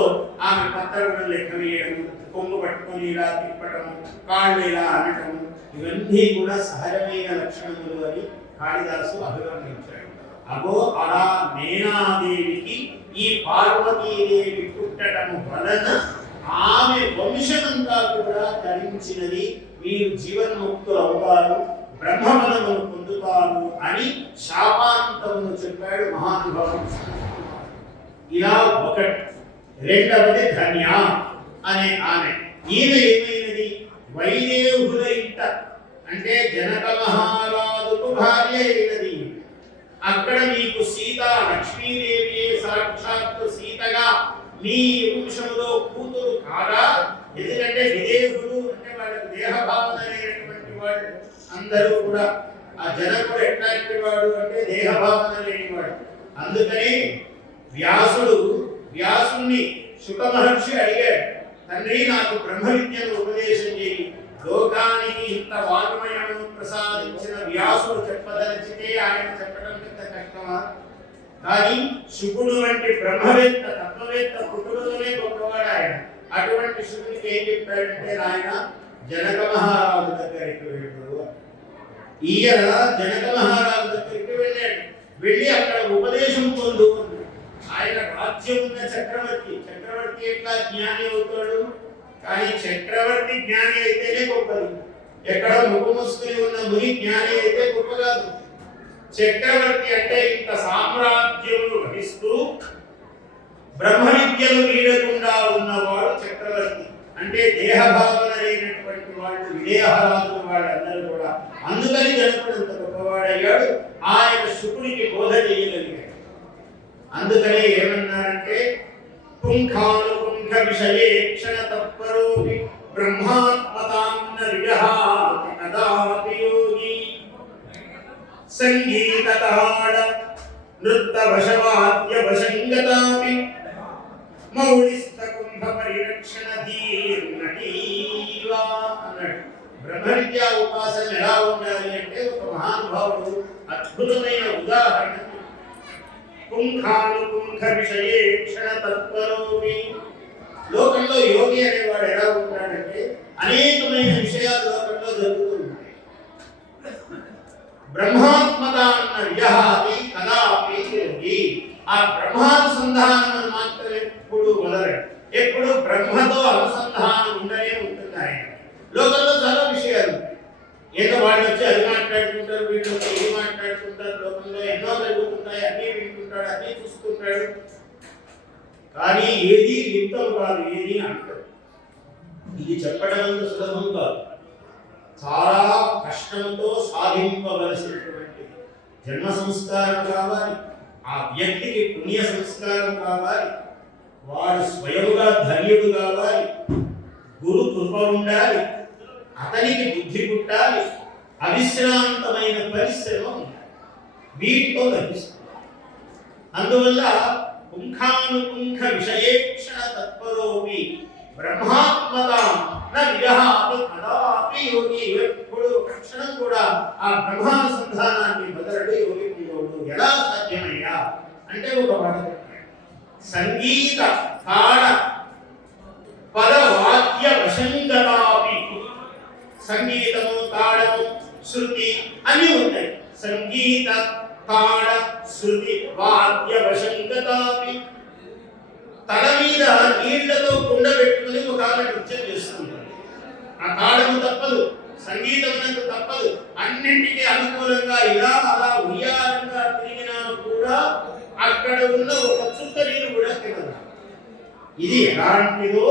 ఆమె పత్రములను లెక్క వేయడం, కొంగు పట్టుకొని ఇలా తిప్పటము, కాళ్ళు ఇలా అనటము, ఇవన్నీ కూడా సహజమైన లక్షణములు అని కాళిదాసు అభివర్ణించాడు. అగో అలా మేనాదేవికి ఈ పార్వతీదేవి పుట్టటము వలన ఆమె వంశమంతా కూడా ధరించినది, మీరు జీవన్ముక్తులు అవుతారు, బ్రహ్మపదమును పొందుతారు అని శాపాంతమును చెప్పాడు మహానుభావుడు. ఇలా ఒకటి. రెండవది ధన్య అనే ఆమె. ఈమె ఏమైనది? వైదేహుల ఇంట, అంటే జనక మహారాజుకు భార్య అయినది. అక్కడ మీకు సీత లక్ష్మీదేవి సాక్షాత్తు సీతగా మీ వంశంలో కూతురు కాదా? ఎందుకంటే విదేహులు అంటే వాళ్ళకి దేహభావన లేనటువంటి వాళ్ళు అందరూ కూడా. ఆ జనకుడు ఎట్లాంటి వాడు అంటే దేహభావన లేనివాడు. అందుకని వ్యాసుని శుక మహర్షి అడిగాడు, తండ్రి నాకు బ్రహ్మ విద్యను ఉపదేశం చేయి. లోకానికి ఇంత వాగ్మయము ప్రసాదించిన వ్యాసుడు చెప్పదలిచితే ఆయన చెప్పడం పెద్ద కష్టమా? కానీ శుకుడు వంటి బ్రహ్మవేత్త తత్వవేత్త పుట్టుకతోనే గొప్పవాడు ఆయన. అటువంటి శుకుడికి ఏం చెప్పాడంటే, ఆయన జనక మహారాజు దగ్గరికి వెళ్ళు. ఈయన జనక మహారాజు దగ్గరికి వెళ్ళాడు. వెళ్ళి అక్కడ ఉపదేశం పొందు. ఆయన రాజ్యం ఉన్న చక్రవర్తి ఎట్లా జ్ఞాని అవుతాడు? కానీ చక్రవర్తి జ్ఞాని అయితేనే గొప్పది. ఎక్కడ ముఖముసుకుని ఉన్న ముని జ్ఞాని అయితే గొప్ప కాదు. చక్రవర్తి అంటే ఇంత సామ్రాజ్యమును వహిస్తూ బ్రహ్మ విద్యను వీడకుండా ఉన్నవాడు చక్రవర్తి. అంటే దేహభావన లేనటువంటి వాళ్ళు విదేహరాజుల వాళ్ళందరూ కూడా. అందుకని జనకుడు అంత గొప్పవాడయ్యాడు. ఆయన శుకుడికి బోధ చేయగలిగాడు. అందుకనే ఏమన్నారంటే, పుంఖానుపుంఖ విషయే క్షణ తత్పరోపి బ్రహ్మాత్మతాన్న విజహాతి కదాపి యోగి సంగీతతాడ నృత్తవశవాద్య వశంగతాపి మౌళిస్థ కుంభ పరిరక్షణ ధీర్నటీవా అన్నాడు. బ్రహ్మ విద్యా ఉపాసన ఎలా ఉండాలి అంటే, ఒక మహానుభావుడు అద్భుతమైన ఉదాహరణ. పుంఖానుపుంఖ విషయే క్షణ తత్పరోపి. లోకంలో యోగి అనేవాడు ఎలా ఉంటాడంటే, అనేకమైన విషయాలు లోకంలో జరుగుతున్నాయి. బ్రహ్మాత్మత అన్న విజహాతి కదాపి యోగి. ఆ బ్రహ్మానుసంధానం మాత్రం ఎప్పుడు వదలడు. ఎప్పుడు బ్రహ్మతో అనుసంధానం ఉండనే ఉంటుంది ఆయన. లోకంలో చాలా విషయాలు, ఏదో వాళ్ళు వచ్చి అది మాట్లాడుకుంటారు, వీళ్ళు వచ్చి ఇది మాట్లాడుకుంటారు. లోకంలో ఎన్నో జరుగుతుంటాయి, అన్నీ వింటుంటాడు, అన్నీ చూస్తుంటాడు. కానీ ఏది లిప్తం కాదు, ఏది అంటాడు. ఇది చెప్పడం అంత సులభం కాదు. చాలా కష్టంతో సాధింపవలసినటువంటి జన్మ సంస్కారం కావాలి, ఆ వ్యక్తికి పుణ్య సంస్కారం కావాలి, వాడు స్వయముగా ధన్యుడు కావాలి, గురు కృప ఉండాలి, అతనికి బుద్ధి పుట్టాలి, అవిశ్రాంతమైన పరిశ్రమ ఉండాలి. వీటితో లభిస్తుంది. అందువల్ల పుంఖానుపుంఖ విషయేక్షణ తత్పరోపి బ్రహ్మాత్మత న విజహాతి కదాపి యోగి. ఎప్పుడు క్షణం కూడా ఆ బ్రహ్మానుసంధానాన్ని బదలడు యోగి ప్రియుడు. ఎలా సాధ్యమయ్యా అంటే, ఒక మాట సంగీత తాళ పద వాక్య వశంగతాపి. సంగీతము, తాళము, శృతి అన్నీ ఉంటాయి. సంగీత తాళ శృతి వాద్య వశంగతాపి. తల మీద నీళ్లతో కుండ పెట్టుకుని ఒక ఆమె నృత్యం చేస్తుంది. ఆ తాళము తప్పదు, సంగీతమునకు తప్పదు. అన్నింటికీ అనుకూలంగా ఇలా అలా ఉయ్యాలంగా తిరిగినా కూడా అక్కడ ఉన్న ఒక చుక్క నీరు కూడా తినదు. ఇది ఎలాంటిదో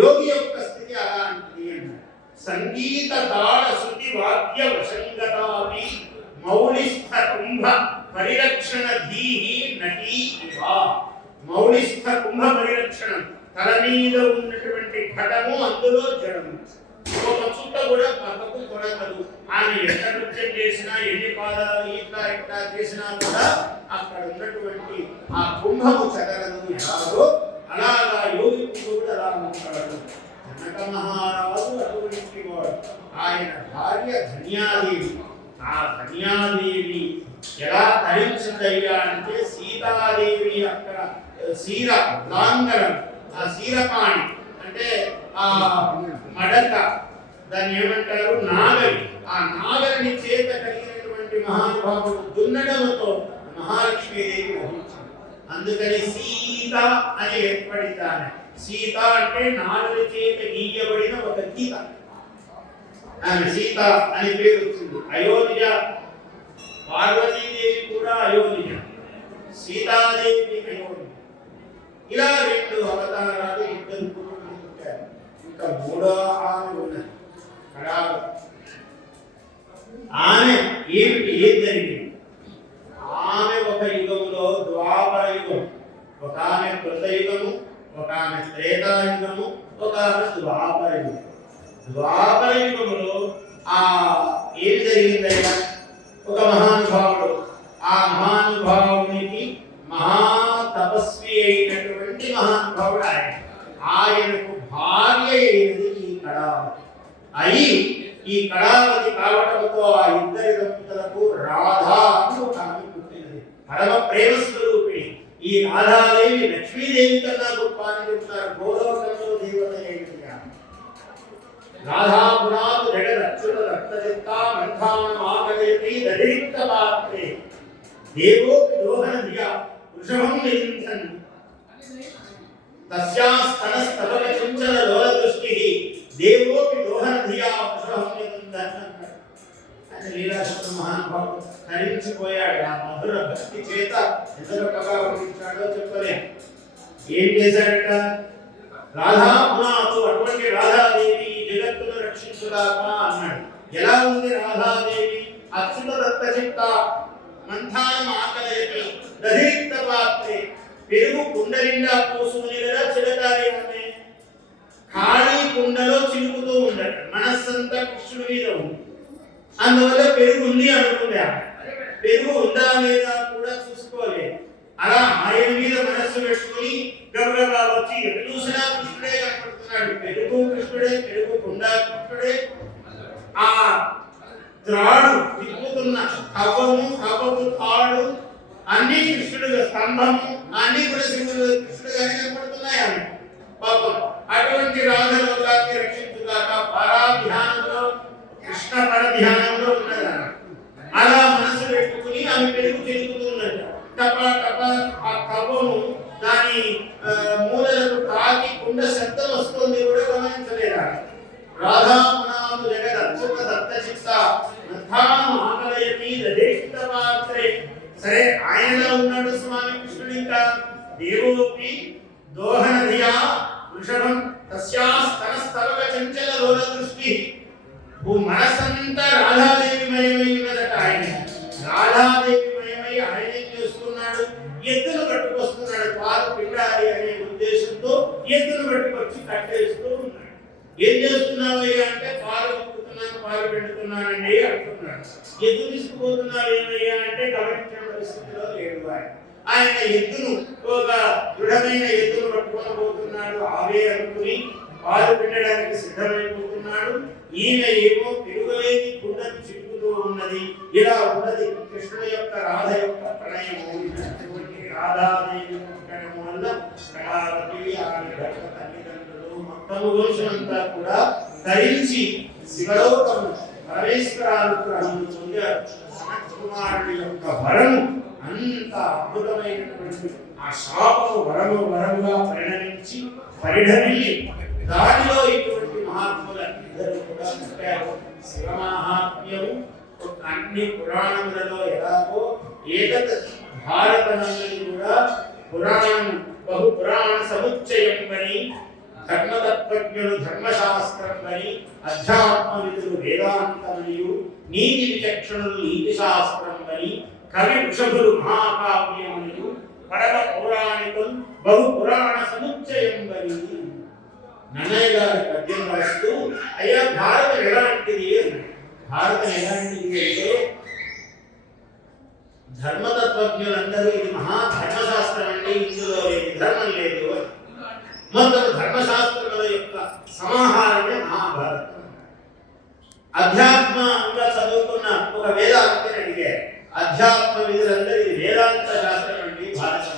యోగి యొక్క స్థితి అలాంటిది అన్నారు. సంగీత తాళ శృతి వాద్య వశంగతాపి మౌళిస్థ కుంభ పరిరక్షణ ధీహి నటీ ఇవ. మౌళిస్థ కుంభ పరిరక్షణం, తల మీద ఉన్నటువంటి ఘటము, అందులో జడము. ఒక చుట్ట కూడా పక్కకు కొడకదు. ఆమె ఎంత నృత్యం చేసినా, ఎన్ని పాదాలు ఇట్లా ఇట్లా చేసినా కూడా అక్కడ ఉన్నటువంటి ఆ కుంభము చదరదు. ఎలాగో అలాగా యోగి కూడా అలా ఉంటాడు. జనక మహారాజు అటువంటి వాడు. ఆయన భార్య ధన్యాదేవి. ఆ ధన్యాదేవి ఎలా తరించిందయ్యా అంటే సీతాదేవి అక్కడ శీర లాంగరం, ఆ శీరపాణి అంటే ఆ మడక, దాన్ని ఏమంటారు నాగలి. ఆ నాగలిని చేత కలిగినటువంటి మహానుభావుడు దున్నడంతో మహాలక్ష్మీదేవి వహించింది. అందుకని సీత అని ఏర్పడిందాన్ని. సీత అంటే నాగలి చేత గీయబడిన ఒక గీత, ఆమె సీత అని పేరు వచ్చింది. అయోధ్య పార్వతీదేవి కూడా అయోధ్య, సీతాదేవి అయోధ్య. ఇలా 2 అవతారాలు, 2 పురుషులు పుట్టారు. ఇంకా 3వ ఆమె ఉన్నది ఆమె ఏం జరిగింది? ఆమె ఒక యుగంలో ద్వాపర యుగం, ఒక ఆమె కృతయుగము, ఒక ఆమె త్రేతాయుగము, ఒక ఆమె ద్వాపర యుగం. ద్వాపర యుగములో ఏం జరిగిందయ్యా? ఒక మహానుభావుడు, ఆ మహానుభావునికి మహాతపస్వి అయినటువంటి మహానుభావుడు ఆయనకు భార్య అయినది ఈ కళావతి. అయి ఈ కళావతి కావటంతో ఆ ఇద్దరి దంపతులకు రాధా అని ఒక ఆమె పుట్టినది. పరమ ప్రేమ స్వరూపిణి. ఈ రాధాదేవి లక్ష్మీదేవి కన్నా గొప్ప అని చెప్తారు. గోలోకంలో దేవత అయినదిగా రాధా పురాతు జగదచ్యుత రక్తచిత్తా మంథానమాకలయతి దధిరిక్త పాత్రే దేవోపి దోహన ధియా వృషభం నిలించన్ తస్యాస్తనస్తవక చుంచల లోల దృష్టిః దేవోపి దోహన ధియా వృషభం నిలించన్ అని లీలాశక్తి మహానుభావుడు హరించిపోయాడు. ఆ మధుర భక్తి చేత ఎంతగా వర్ణించాడో చెప్పలేం. ఏం చేశాడట? రాధా పునాతు, అటువంటి రాధాదేవి ఈ జగత్తును రక్షించుగాక అన్నాడు. ఎలా ఉంది రాధాదేవి? అచ్యుత దత్తచిత్త మంథానం ఆకలయతి దధిరిక్త పాత్రే. పెరుగు కుండ నిండా పోసుకుని కదా చిలకారి ఉండే, ఖాళీ కుండలో చిలుకుతూ ఉండట. మనస్సంతా కృష్ణుడి మీద ఉంది. అందువల్ల పెరుగు ఉంది అనుకుందా. పెరుగు ఉందా లేదా కూడా చూసుకోలేదు. అలా ఆయన మీద మనస్సు పెట్టుకుని గబగబా వచ్చి ఎటు చూసినా కృష్ణుడే కనపడుతున్నాడు. పెరుగు కృష్ణుడే, పెరుగు కుండ కృష్ణుడే. ఆ త్రాడు తిప్పుతున్న కవ్వము తాడు అన్ని కృష్ణుడుగా, స్తంభము అన్ని కూడా కృష్ణుడుగానే కనపడుతున్నాయి ఆమె. పాపం అటువంటి రాధలోకాన్ని రక్షించుగాక పరాధ్యానంలో, కృష్ణ పరధ్యానంలో ఉన్నది. అలా మనసు పెట్టుకుని ఆమె పెరుగు చెందుతున్నది. టప టప ఆ కవ్వము దాని మూలలకు తాకి కుండ శబ్దం వస్తుంది కూడా గమనించలేదా? రాధామనాథు జగద్ అచ్యుత దత్తచిత్త మంథానం ఆకలయతి దధిరిక్త పాత్రే. సరే, ఆయనలో ఉన్నాడు స్వామి కృష్ణుడు. ఇంకా దేవోపి దోహన ధియా వృషభం తస్యాస్తనస్తవక చంచల లోల దృష్టి. మనసంతా రాధాదేవి మయమై ఉన్నదట. ఆయన రాధాదేవి మయమై ఆయన ఏం చేస్తున్నాడు? ఎద్దును పట్టుకొస్తున్నాడు. పాలు పిండాలి అనే ఉద్దేశంతో ఎద్దును పట్టుకొచ్చి కట్టేస్తూ ఉన్నాడు. ఏం చేస్తున్నావయ్యా అంటే పాలు పుట్టుతున్నాను, పాలు పెడుతున్నానండి అంటున్నాడు. ఎద్దు తీసుకుపోతున్నావు ఏమయ్యా అంటే గమనించిన పరిస్థితిలో లేడు. ఆయన ఎద్దును, ఒక దృఢమైన ఎద్దును పట్టుకొని పోతున్నాడు. ఆవే అనుకుని పాలు పెట్టడానికి సిద్ధమైపోతున్నాడు. ఈమె ఏమో తిరుగులేని కుండను చిక్కుతూ ఉన్నది. ఇలా ఉన్నది కృష్ణుడి యొక్క రాధ యొక్క ప్రణయము. రాధాదేవి ఉండడం వల్ల కళావతి, ఆమె భర్త, తల్లిదండ్రులు మొత్తము దోషమంతా కూడా ధరించి శివలోకము పరమేశ్వరానుగ్రహం పొందారు. కుమారుడి యొక్క వరము అంత అద్భుతమైనటువంటి ఆ శాపము వరముగా పరిణమించి దానిలో ఇటువంటి మహాత్ముల ఇద్దరు కూడా పుట్టారు. శివ మహాత్మ్యము అన్ని పురాణములలో ఎలాగో ఏకత భారతనందని కూడా పురాణం బహు పురాణ సముచ్చయం అని, ధర్మతత్వజ్ఞులు ధర్మశాస్త్రం అని, అధ్యాత్మ విధులు వేదాంతమనియు, నీతి విచక్షణులు నీతి శాస్త్రం అని, కవి వృషభులు మహాకావ్యములు, పరమ పౌరాణికులు బహు పురాణ సముచ్చయం అని. నన్నయ్య గారు పద్యం రాస్తూ అయ్యా భారతం ఎలాంటిది అన్నాడు. భారతం ఎలాంటిది అంటే ధర్మతత్వజ్ఞులందరూ ఇది మహాధర్మశాస్త్రం అండి, ఇందులో ధర్మం లేదు అని. మొత్తం ధర్మశాస్త్రముల యొక్క సమాహారమే మహాభారతం. అధ్యాత్మంగా చదువుకున్న ఒక వేదాంతిని అడిగారు, అధ్యాత్మ విధులందరూ ఇది వేదాంత శాస్త్రం అండి భారతం,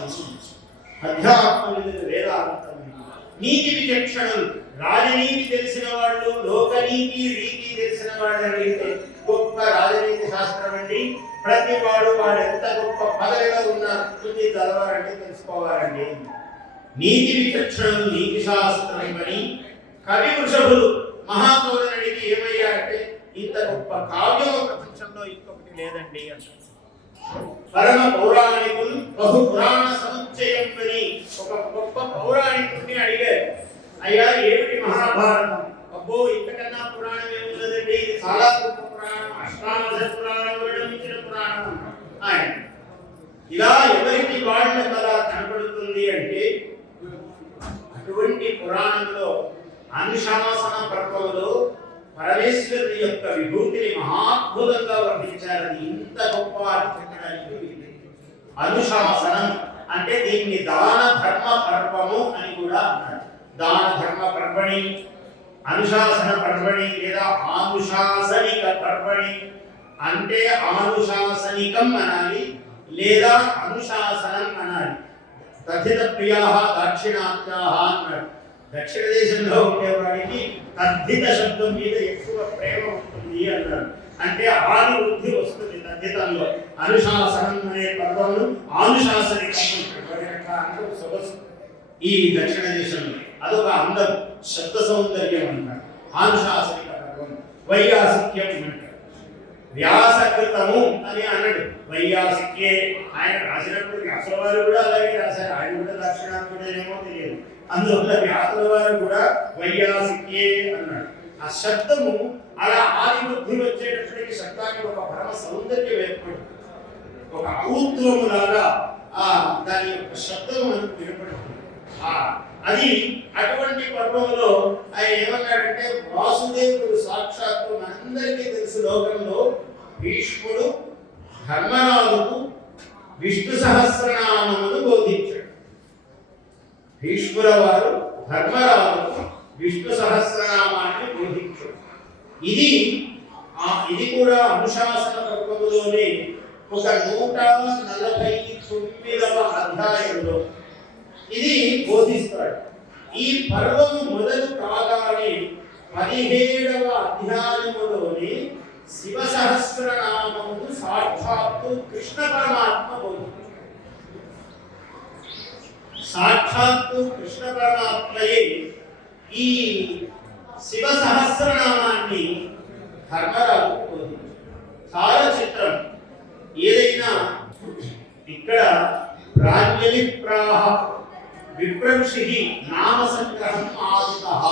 అధ్యాత్మ విధులు వేదాంతం. నీతి విచక్షణలు, రాజనీతి తెలిసిన వాళ్ళు, లోకనీతి రీతి తెలిసిన వాళ్ళు అడిగితే గొప్ప రాజనీతి శాస్త్రం అండి, ప్రతి వాడు ఎంత గొప్ప పదవిలో ఉన్నారు తుది చదవాలంటే తెలుసుకోవాలండి. నీతి విచక్షణలు నీతి శాస్త్రం అని కవి వృషభులు మహాకవులను అడిగి ఏమయ్యా అంటే ఇంత గొప్ప కావ్యం ప్రపంచంలో ఇంకొకటి లేదండి అంటారు. పరమ పౌరాణికులు బహు పురాణ సముచ్చయం అని ఒక గొప్ప పౌరాణికుడిని అడిగారు, అయ్యా ఏమిటి మహాభారతం? అబ్బో ఇంతకన్నా పురాణం ఏమున్నదండి, ఇది చాలా గొప్ప పురాణం, అష్టాదశ పురాణం వర్ణించిన పురాణం ఆయన. ఇలా ఎవరికి వాళ్ళ కథ కనబడుతుంది అంటే అటువంటి పురాణంలో అనుశాసన పర్వంలో పరమేశ్వరుని యొక్క విభూతిని మహాద్భుతంగా వర్ణించారు. ఇంత గొప్ప అనుశాసనం అంటే దీన్ని దాన ధర్మ పర్వము అని కూడా అన్నారు. దాన ధర్మ పర్వణి, అనుశాసన పర్వణి లేదా ఆనుశాసనిక పర్వణి అంటే ఆనుశాసనికం అనాలి లేదా అనుశాసనం అనాలి. తథిత ప్రియా దాక్షిణాత్యా అన్నాడు. దక్షిణ దేశంలో ఉండేవాడికి తద్ధిత శబ్దం మీద ఎక్కువ ప్రేమ ఉంటుంది అన్నారు. అంటే ఆది వృద్ధి వస్తుంది తద్ధితంలో. అనుశాసనం అనే పర్వము ఆనుశాసనికం సొగసు ఈ దక్షిణ దేశంలో అదొక అందం, శబ్ద సౌందర్యం అంటారు. ఆనుశాసనిక పర్వం. వైయాసిక్యం అంటారు. వ్యాసకృతము అని అన్నాడు. వైయాసిక్యే ఆయన రాసినప్పుడు వ్యాసుల వారు కూడా అలాగే రాశారు. ఆయన కూడా దక్షిణాత్ముడేమో తెలియదు. అందువల్ల వ్యాసుల వారు కూడా వైయాసిక్యే అన్నాడు. ఆ శబ్దము అలా ఆది బుద్ధి వచ్చేటప్పటికి శబ్దానికి ఒక పరమ సౌందర్యం ఏర్పడుతుంది. ఒక ఔత్వము లాగా దాని యొక్క శబ్దం మనకు వినపడుతుంది. అది అటువంటి పర్వంలో ఆయన ఏమన్నాడంటే వాసుదేవుడు సాక్షాత్తు మనందరికీ తెలుసు లోకంలో భీష్ముడు ధర్మరాజుకు విష్ణు సహస్రనామమును బోధించాడు. భీష్ముల వారు ధర్మరాజుకు విష్ణు సహస్రనామాన్ని బోధించాడు. ఇది కూడా అనుశాసన పర్వములోనే ఒక 149వ అధ్యాయంలో ఇది బోధిస్తాడు. ఈ పర్వము మొదలు కాగానే 17వ అధ్యాయములోనే శివ సహస్రనామమును సాక్షాత్తు కృష్ణ పరమాత్మ బోధించాడు. సాక్షాత్తు కృష్ణ పరమాత్మయే ఈ శివ సహస్రనామాన్ని ధర్మరాజు బోధించాడు. చాలా చిత్రం. ఏదైనా ఇక్కడ ప్రాజ్ఞలి ప్రాహ విప్రఋషి నామ సంగ్రహం ఆదితః.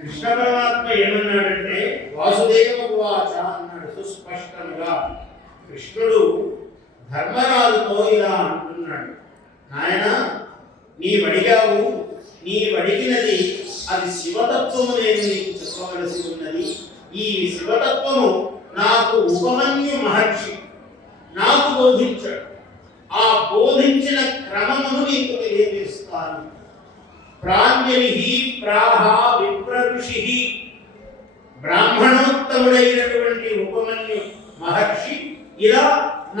కృష్ణ పరమాత్మ ఏమన్నాడంటే వాసుదేవ ఉవాచ అన్నాడు సుస్పష్టంగా. కృష్ణుడు ధర్మరాజుతో ఇలా అంటున్నాడు, నాయన నీవడిగావు, నీవడిగినది అది శివతత్వము నేను నీకు చెప్పవలసి ఉన్నది. ఈ శివతత్వము నాకు ఉపమన్యు మహర్షి నాకు బోధించాడు. ఆ బోధించిన క్రమమును నీకు తెలియజేస్తాను. ప్రాంజలి ప్రాహ విప్రఋషి, బ్రాహ్మణోత్తముడైనటువంటి ఉపమన్యు మహర్షి ఇలా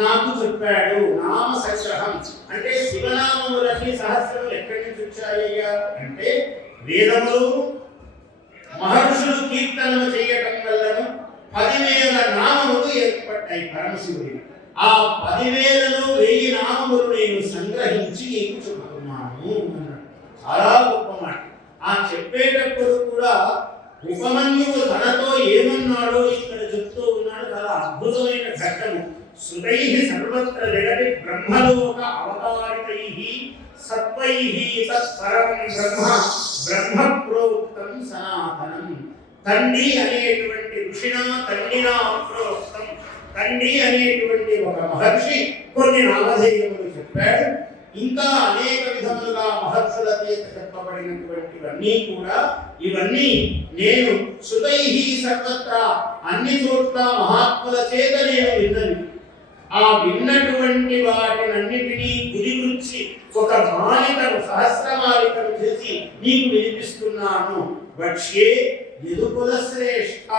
నాకు చెప్పాడు. నామ సంగ్రహం అంటే శివనామములన్నీ సహస్రములు ఎక్కడి నుంచి వచ్చాయ్యా అంటే వేదములు మహర్షులు కీర్తనలు చేయటం వల్లను 10,000 నామములు ఏర్పడ్డాయి పరమశివుడి. ఆ 10,000లో 1000 నామములు నేను సంగ్రహించి నీకు చెబుతున్నాను అన్నాడు. చాలా గొప్ప మాట. ఆ చెప్పేటప్పుడు కూడా ఉపమన్యువు తనతో ఏమన్నాడో ఇక్కడ చెప్తూ ఉన్నాడు. చాలా అద్భుతమైన ఘట్టము. సుతైః సర్వత్ర జగతి బ్రహ్మలోక అవతారితైః సత్వైః తత్పరం బ్రహ్మ ప్రోక్తం సనాతనం. తండ్రి అనేటువంటి ఋషినా తండ్రినా ప్రోక్తం. తండ్రి అనేటువంటి ఒక మహర్షి కొన్ని నామధేయములు చెప్పాడు. ఇంకా అనేక విధములుగా మహర్షుల చేత చెప్పబడినటువంటివన్నీ కూడా ఇవన్నీ నేను శృతైః సర్వత్రా అన్ని చోట్ల మహాత్ముల చేత నేను విన్నవి. ఆ విన్నటువంటి వాటినన్నిటినీ గురించి ఒక మాలికను సహస్రమాలికను చేసి నీకు వినిపిస్తున్నాను. వక్ష్యే యదుకుల శ్రేష్ఠ.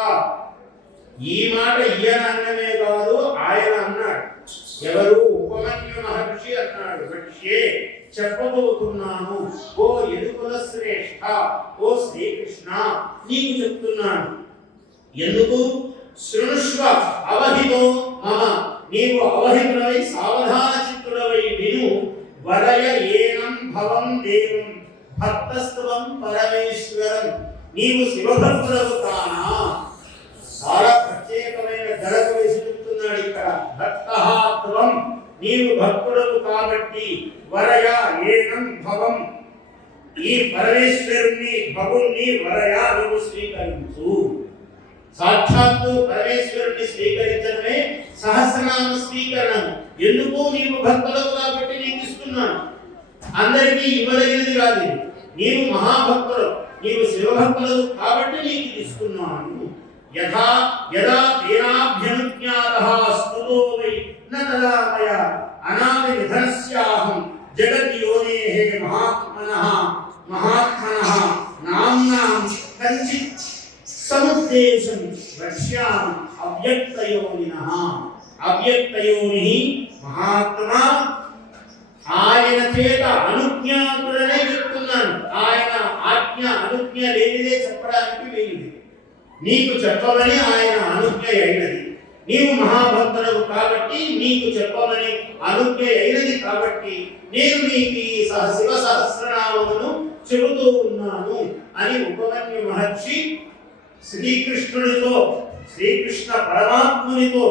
ఈ మాట ఈయన అన్నమే కాదు, ఆయన అన్నాడు. ఎవరు? ఉపమన్యు మహర్షి అన్నాడు. వక్ష్యే చెప్పబోతున్నాను, ఓ యదుకుల శ్రేష్ఠ, ఓ శ్రీకృష్ణ నీకు చెప్తున్నాను. ఎందుకు? శృణుష్వ అవహితో మమ, నీవు అవహితుడవై సావధాన చిత్తుడవై విను. వరయ ఏనం భవం దేవం భక్తస్త్వం పరమేశ్వరం. నీవు శివభక్తుడవు కానా? చాలా ప్రత్యేకమైన గడప వేసి చెప్తున్నాడు ఇక్కడ. భక్తః నీవు భక్తుడవు కాబట్టి వరయ ఏనం భవం, ఈ పరమేశ్వరుని భగుణ్ణి వరయ నువ్వు స్వీకరించు. సాక్షాత్తు పరమేశ్వరుని స్వీకరించడమే సహస్రనామ స్వీకరణం. ఎందుకు? నీవు భక్తుడవు కాబట్టి నీకు ఇస్తున్నాను. అందరికీ ఇవ్వదగినది కాదు. నీవు మహాభక్తుడు, నీవు శివభక్తుడు కాబట్టి నీకు ఇస్తున్నాను. యథా యదా తేనాభ్యనుజ్ఞాతః స్తుతో వై న తదా మయా అనాది నిధనస్యాహం జగద్యోనేః మహాత్మనః నామ్నాం కంచిత్ సముద్దేశం వక్ష్యామి అవ్యక్తయోనినః. అవ్యక్తయోనిః మహాత్మా, ఆయన చేత అనుజ్ఞాతుడనే చెప్తున్నాను. ఆయన ఆజ్ఞ అనుజ్ఞ లేనిదే చెప్పడానికి వీలుది. నీకు చెప్పమని ఆయన అనుజ్ఞ అయినది. నీవు మహాభక్తుడవు కాబట్టి నీకు చెప్పమని అనుజ్ఞ అయినది కాబట్టి నేను నీకు ఈ శివ సహస్రనామమును చెబుతూ ఉన్నాను అని ఉపమన్యు మహర్షి శ్రీకృష్ణుడితో, శ్రీకృష్ణ పరమాత్మునితో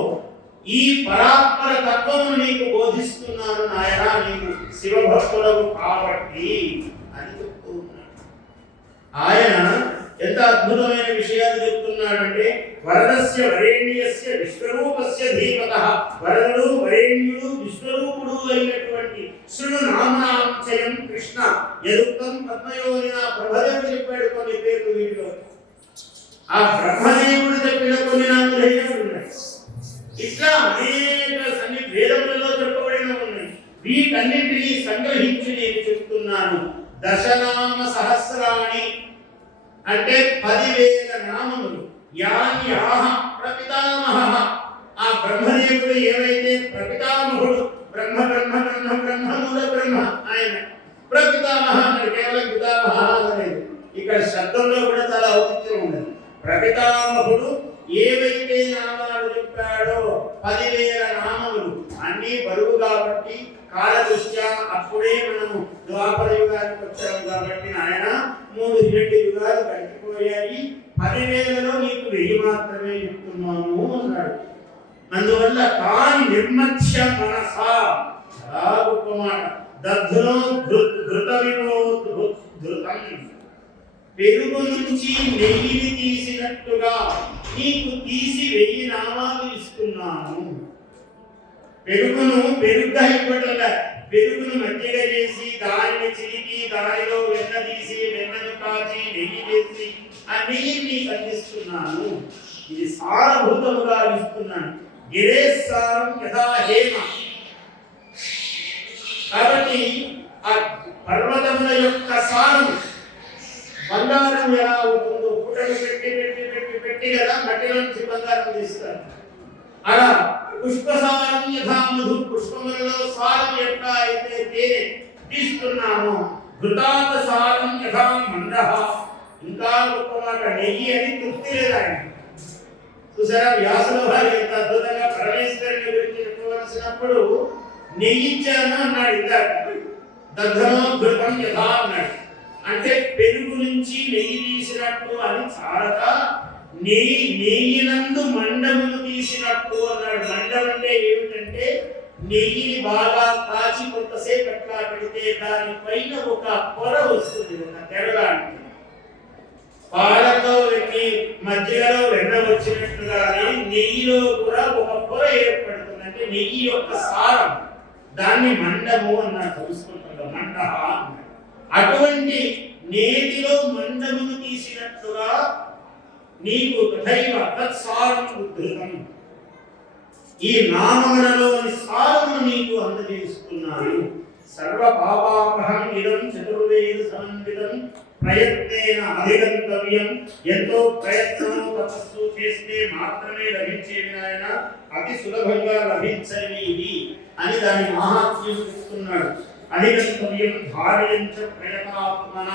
ఈ పరాత్పర తత్వమును నీకు బోధిస్తున్నాను నాయనా, నీకు శివభక్తుడవు కాబట్టి అని చెప్తూ ఉన్నాడు. ఆయన ఎంత అద్భుతమైన విషయాలు చెప్తున్నాడంటే, వరదస్య వరేణ్యస్య విశ్వరూపస్య ధీమతః. వరదుడు, వరేణ్యుడు, విశ్వరూపుడు అయినటువంటి శృణు నామనాంచయం కృష్ణ యదుక్తం పద్మయోనిన. బ్రహ్మదేవుడు చెప్పాడు కొన్ని పేర్లు వీటిలో. ఆ బ్రహ్మదేవుడు చెప్పిన కొన్ని నామధేయాలు ఉన్నాయి. ఇట్లా అనేక వేదములలో చెప్పబడిన ఉన్నాయి. వీటన్నింటినీ సంగ్రహించి నేను చెప్తున్నాను. దశనామ సహస్రాణి అంటే 10,000 నామములు. యాన్యాహ ప్రపితామహః. ఆ బ్రహ్మదేవుడు ఏవైతే ప్రపితామహుడు, బ్రహ్మ బ్రహ్మ బ్రహ్మ బ్రహ్మ మూల బ్రహ్మ ఆయన ప్రపితామహ అంటే కేవలం పితామహ అనేది. ఇక్కడ శబ్దంలో కూడా చాలా ఔచిత్యం ఉన్నది. ప్రపితామహుడు ఏవైతే నామాలు చెప్పాడో 10,000 నామములు అన్నీ బరువు కాబట్టి కాలదృష్ట్యా అప్పుడే మనము ద్వాపర యుగానికి వచ్చాము కాబట్టి నాయన 3 యుగాలు గడిచిపోయాయి. 10,000లో నీకు 1000 మాత్రమే చెప్తున్నాము అన్నాడు. అందువల్ల తాని నిర్మత్స్య మనస. చాలా గొప్ప మాట. దధ్నో ధృత వినోధృతం. పెరుగు నుంచి నెయ్యిని తీసినట్టుగా నీకు తీసి 1000 నామాలు ఇస్తున్నాను. పెరుగును పెరుగుగా ఇవ్వటంలా, పెరుగును మజ్జిగ చేసి దానిని చిలికి దానిలో వెన్న తీసి వెన్నను కాచి నెయ్యి వేసి ఆ నెయ్యిని నీకు అందిస్తున్నాను. ఇది సారభూతముగా ఇస్తున్నాను. గిరేసారం యథా హేమ. కాబట్టి ఆ పర్వతముల యొక్క సారం బంగారం ఎలా అవుతుందో పుటలు పెట్టి పెట్టి పెట్టి పెట్టి కదా మట్టిలో నుంచి బంగారం తీస్తారు. అలా పుష్పసారం యథా మధు. పుష్పములలో సారం ఎట్లా అయితే తేనె తీస్తున్నామో ఘృతాత సారం యథా మందః. ఇంకా గొప్ప మాట, నెయ్యి అని తృప్తి లేదు ఆయన. చూసారా వ్యాసుల వారు ఎంత అద్భుతంగా పరమేశ్వరుని గురించి చెప్పవలసినప్పుడు నెయ్యిచ్చాను అన్నాడు ఇందాక. దగ్ధనో ఘృతం యథా అన్నాడు. అంటే పెరుగు నుంచి నెయ్యి తీసినట్టు అని చాలక నెయ్యినందు మండమును తీసినట్టు అన్నాడు. మండం అంటే ఏమిటంటే నెయ్యిని బాగా కాచి కొంతసేపు ఎట్లా పెడితే దానిపైన ఒక పొర వస్తుంది, ఒక తెరలాంటి. పాలతో వెన్ని మధ్యలో వెన్న వచ్చినట్టుగానే నెయ్యిలో కూడా ఒక పొర ఏర్పడుతుంది. అంటే నెయ్యి యొక్క సారం దాన్ని మండము అన్నారు సంస్కృతంలో, మండహ అన్నారు. అటువంటి నేతిలో మండమును తీసినట్లుగా నీకు తథైవ తత్సారం ఉద్ధృతం, ఈ నామములలోని సారమును నీకు అందజేస్తున్నాను. సర్వ పాపాపహం ఇదం చతుర్వేద సమన్వితం ప్రయత్నేన అధిగంతవ్యం. ఎంతో ప్రయత్నము తపస్సు చేస్తే మాత్రమే లభించేవి నాయన, అతి సులభంగా లభించని ఇవి అని దాని మహాత్మ్యం చెప్తున్నాడు. అధిగంతవ్యం ధార్యంచ ప్రయతాత్మన.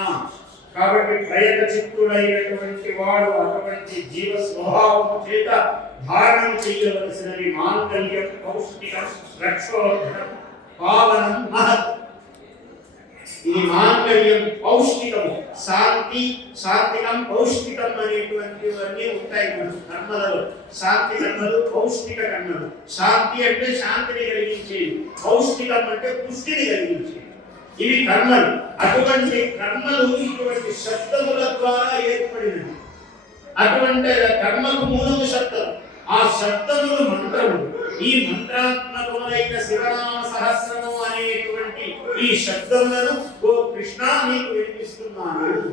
కాబట్టి ప్రయత చిత్తుడైనటువంటి వాడు అటువంటి జీవ స్వభావము చేత ధారణం చేయవలసినవి మాంగళ్యం, పౌష్టికం, రక్షోధనం, పావనం, మహత్. ఇది మాంగళ్యం పౌష్టికము, శాంతి, సాత్వికం, పౌష్టికం అనేటువంటివన్నీ ఉంటాయి మన కర్మలలో. శాంతి కర్మలు, పౌష్టిక కర్మలు. శాంతి అంటే శాంతిని కలిగించేది, పౌష్టికం అంటే పుష్టిని కలిగించేది. ఇవి కర్మలు. అటువంటి కర్మలు ఇటువంటి శబ్దముల ద్వారా ఏర్పడినవి. అటువంటి కర్మకు మూలము శబ్దం, ఆ శబ్దములు మంత్రములు. ఈ మంత్రాత్మకములైన శివనామ సహస్రము అనేటువంటి ఈ శబ్దములను ఓ కృష్ణ నీకు వినిపిస్తున్నాను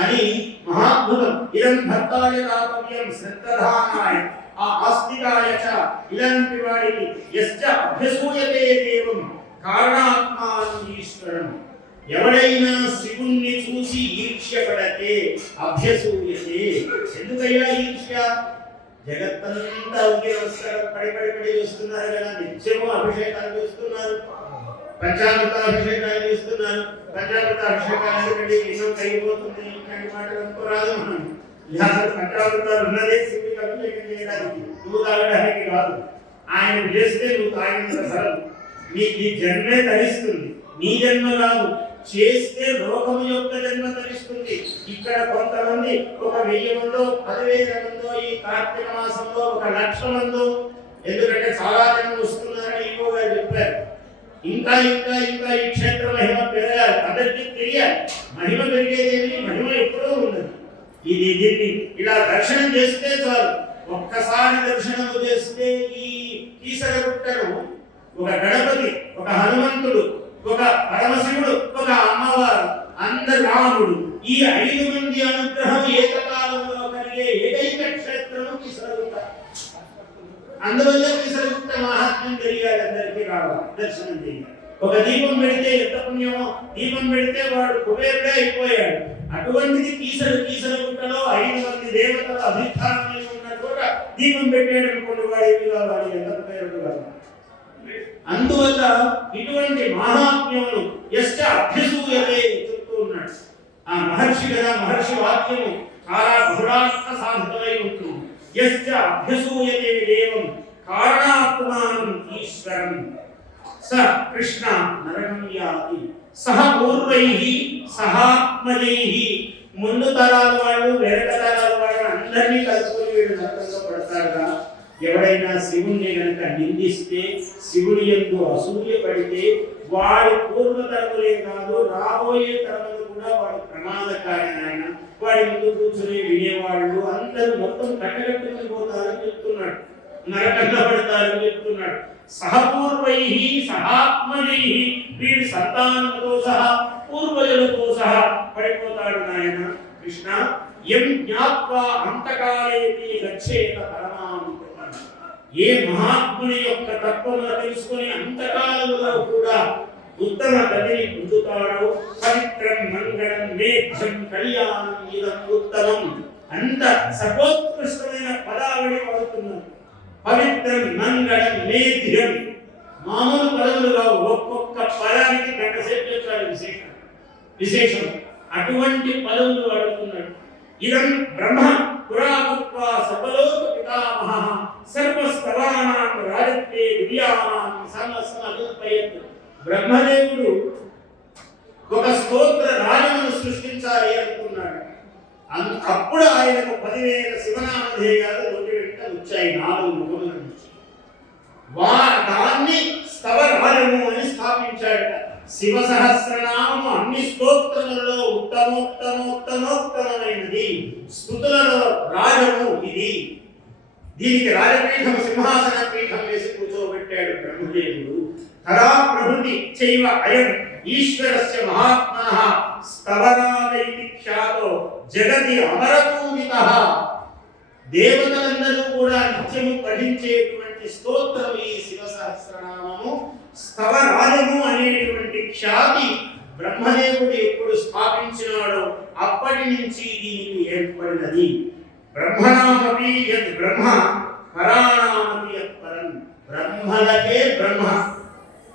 అని మహాద్భుతం. ఇదం భక్తాయ దాతవ్యం శ్రద్ధానాయ ఆ ఆస్తికాయ చ. ఇలాంటి వాడికి యశ్చ అభ్యసూయతే దేవం కారణాత్మానం ఈశ్వరం. ఎవడైనా శివుణ్ణి చూసి ఈర్ష్య పడితే అభ్యసూయతే. ఎందుకయ్యా ఈర్ష్య? జగత్తంతా ఒకే వస్తారు, పడి చూస్తున్నారు కదా, నిత్యము అభిషేకాలు చేస్తున్నారు, పంచామృత అభిషేకాలు చేస్తున్నారు. పంచామృత అభిషేకాలు ఎందుకంటే ఎన్నో కరిగిపోతుంది, ఇట్లాంటి మాటలు అనుకోరాదు. మనం పంచామృతాలు ఉన్నదే శివుడికి అభిషేకం చేయడానికి, నువ్వు తాగడానికి కాదు. ఆయన చేస్తే నువ్వు తాగినంత ఫలం నీకు ఈ జన్మే తరిస్తుంది. నీ జన్మ కాదు, చేస్తే లోకము యొక్క జన్మ తరిస్తుంది. ఇక్కడ కొంతమంది 1000 మందో 10,000 మందో ఈ కార్తీక మాసంలో 1,00,000 మందో, ఎందుకంటే చాలా జనం వస్తున్నారని ఈవో గారు చెప్పారు. ఇంకా ఇంకా ఇంకా ఈ క్షేత్ర మహిమ పెరగాలి, అందరికీ తెలియాలి. మహిమ పెరిగేదేమి, మహిమ ఎప్పుడూ ఉన్నది. ఇది దీన్ని ఇలా దర్శనం చేస్తే చాలు. ఒక్కసారి దర్శనము చేస్తే ఈ కీసరగుట్టను ఒక గణపతి, ఒక హనుమంతుడు, ఒక పరమశివుడు, ఒక అమ్మవారు, అందరు రాముడు, ఈ 5 మంది అనుగ్రహం ఏకకాలంలో కలిగే ఏకైక క్షేత్రము కీసరగుట్ట. అందువల్ల కీసరగుట్ట మహాత్మ్యం తెలియాలి, అందరికీ రావాలి, దర్శనం చేయాలి. ఒక దీపం పెడితే ఎంత పుణ్యమో, దీపం పెడితే వాడు కుబేరుడే అయిపోయాడు. అటువంటిది కీసరగుట్టలో 5 మంది దేవతల అధిష్టానమై ఉన్న చోట దీపం పెట్టాడు అనుకోండి, వాడు ఏమి కావాలి, ఎంత కుబేరుడు కావాలి. అందువల్ల ఇటువంటి మహాత్మ్యమును యశ్చ అభ్యసూయతే చెప్తూ ఉన్నాడు ఆ మహర్షి కదా. మహర్షి వాక్యము చాలా బహుళార్థ సాధకమై ఉంటుంది. యశ్చ అభ్యసూయతే దేవం కారణాత్మానం ఈశ్వరం స కృష్ణ నరకం యాతి సహ పూర్వైః సహాత్మజైః. ముందు తరాల వాళ్ళు, వెనక తరాల వాళ్ళు అందరినీ కలుపుకొని వీడు నరకంలో పడతారుగా. ఎవడైనా శివుణ్ణి కనుక నిందిస్తే, శివుని యందు అసూయ పడితే, వాడి పూర్వతరములే కాదు రాబోయే తరములు కూడా వాడు ప్రమాదకారి. ఆయన వాడి ముందు కూర్చుని వినేవాళ్ళు అందరూ మొత్తం కట్టగట్టుకుని పోతారని చెప్తున్నాడు, నరకంగా పడతారని చెప్తున్నాడు. సహపూర్వైః సహాత్మజైః, వీడి సంతానంతో సహా పూర్వజులతో సహా పడిపోతాడు నాయన. కృష్ణ యం జ్ఞాత్వా అంతకాలేపి గచ్చేత పరమాం. ఏ మహాత్ముని యొక్క తత్వమును తెలుసుకుని అంతకాలములో కూడా ఉత్తమ గతిని పొందుతాడో పవిత్రం మంగళం మేఘ్యం కళ్యాణం ఇదం ఉత్తమం. అంత సర్వోత్కృష్టమైన పదావళి వాడుతున్నారు. పవిత్రం మంగళం మేఘ్యం, మామూలు పదములుగా ఒక్కొక్క పదానికి గంట సేపు చెప్తారు విశేషం. అటువంటి పదములు వాడుతున్నాడు. ఇదం బ్రహ్మ పురాభుత్వా సర్వలోక పితామహః సర్వస్తవానాం రాజత్వే విద్యానాం సమసమనుపయత్. బ్రహ్మదేవుడు ఒక స్తోత్ర రాజమును సృష్టించాలి అనుకున్నాడు. అప్పుడు ఆయనకు 10,000 శివనామధేయాలు నోటి వెంట వచ్చాయి, 4 ముఖముల నుంచి. దాన్ని స్తవ రాజము అని స్థాపించాడు. శివ సహస్రనామము అన్ని స్తోత్రములలో ఉత్తమోత్తమోత్తమోత్తమైనది. స్తుతులలో రాజము ఇది. దీనికి రాజపీఠం, సింహాసన పీఠం వేసి కూర్చోబెట్టాడు బ్రహ్మదేవుడు. ధరా ప్రభృతి చైవ అయం ఈశ్వరస్య మహాత్మనః స్తవనాదైతి ఖ్యాతో జగతి అమరపూజితః. దేవతలందరూ కూడా నిత్యము పఠించేటువంటి స్తోత్రం ఈ శివ సహస్రనామము. స్తవరాజము అనేటువంటి ఖ్యాతి బ్రహ్మదేవుడు ఎప్పుడు స్థాపించినాడో అప్పటి నుంచి దీనికి ఏర్పడినది. బ్రహ్మణామపి యద్ బ్రహ్మ పరాణామపి యత్ పరం. బ్రహ్మలకే బ్రహ్మ,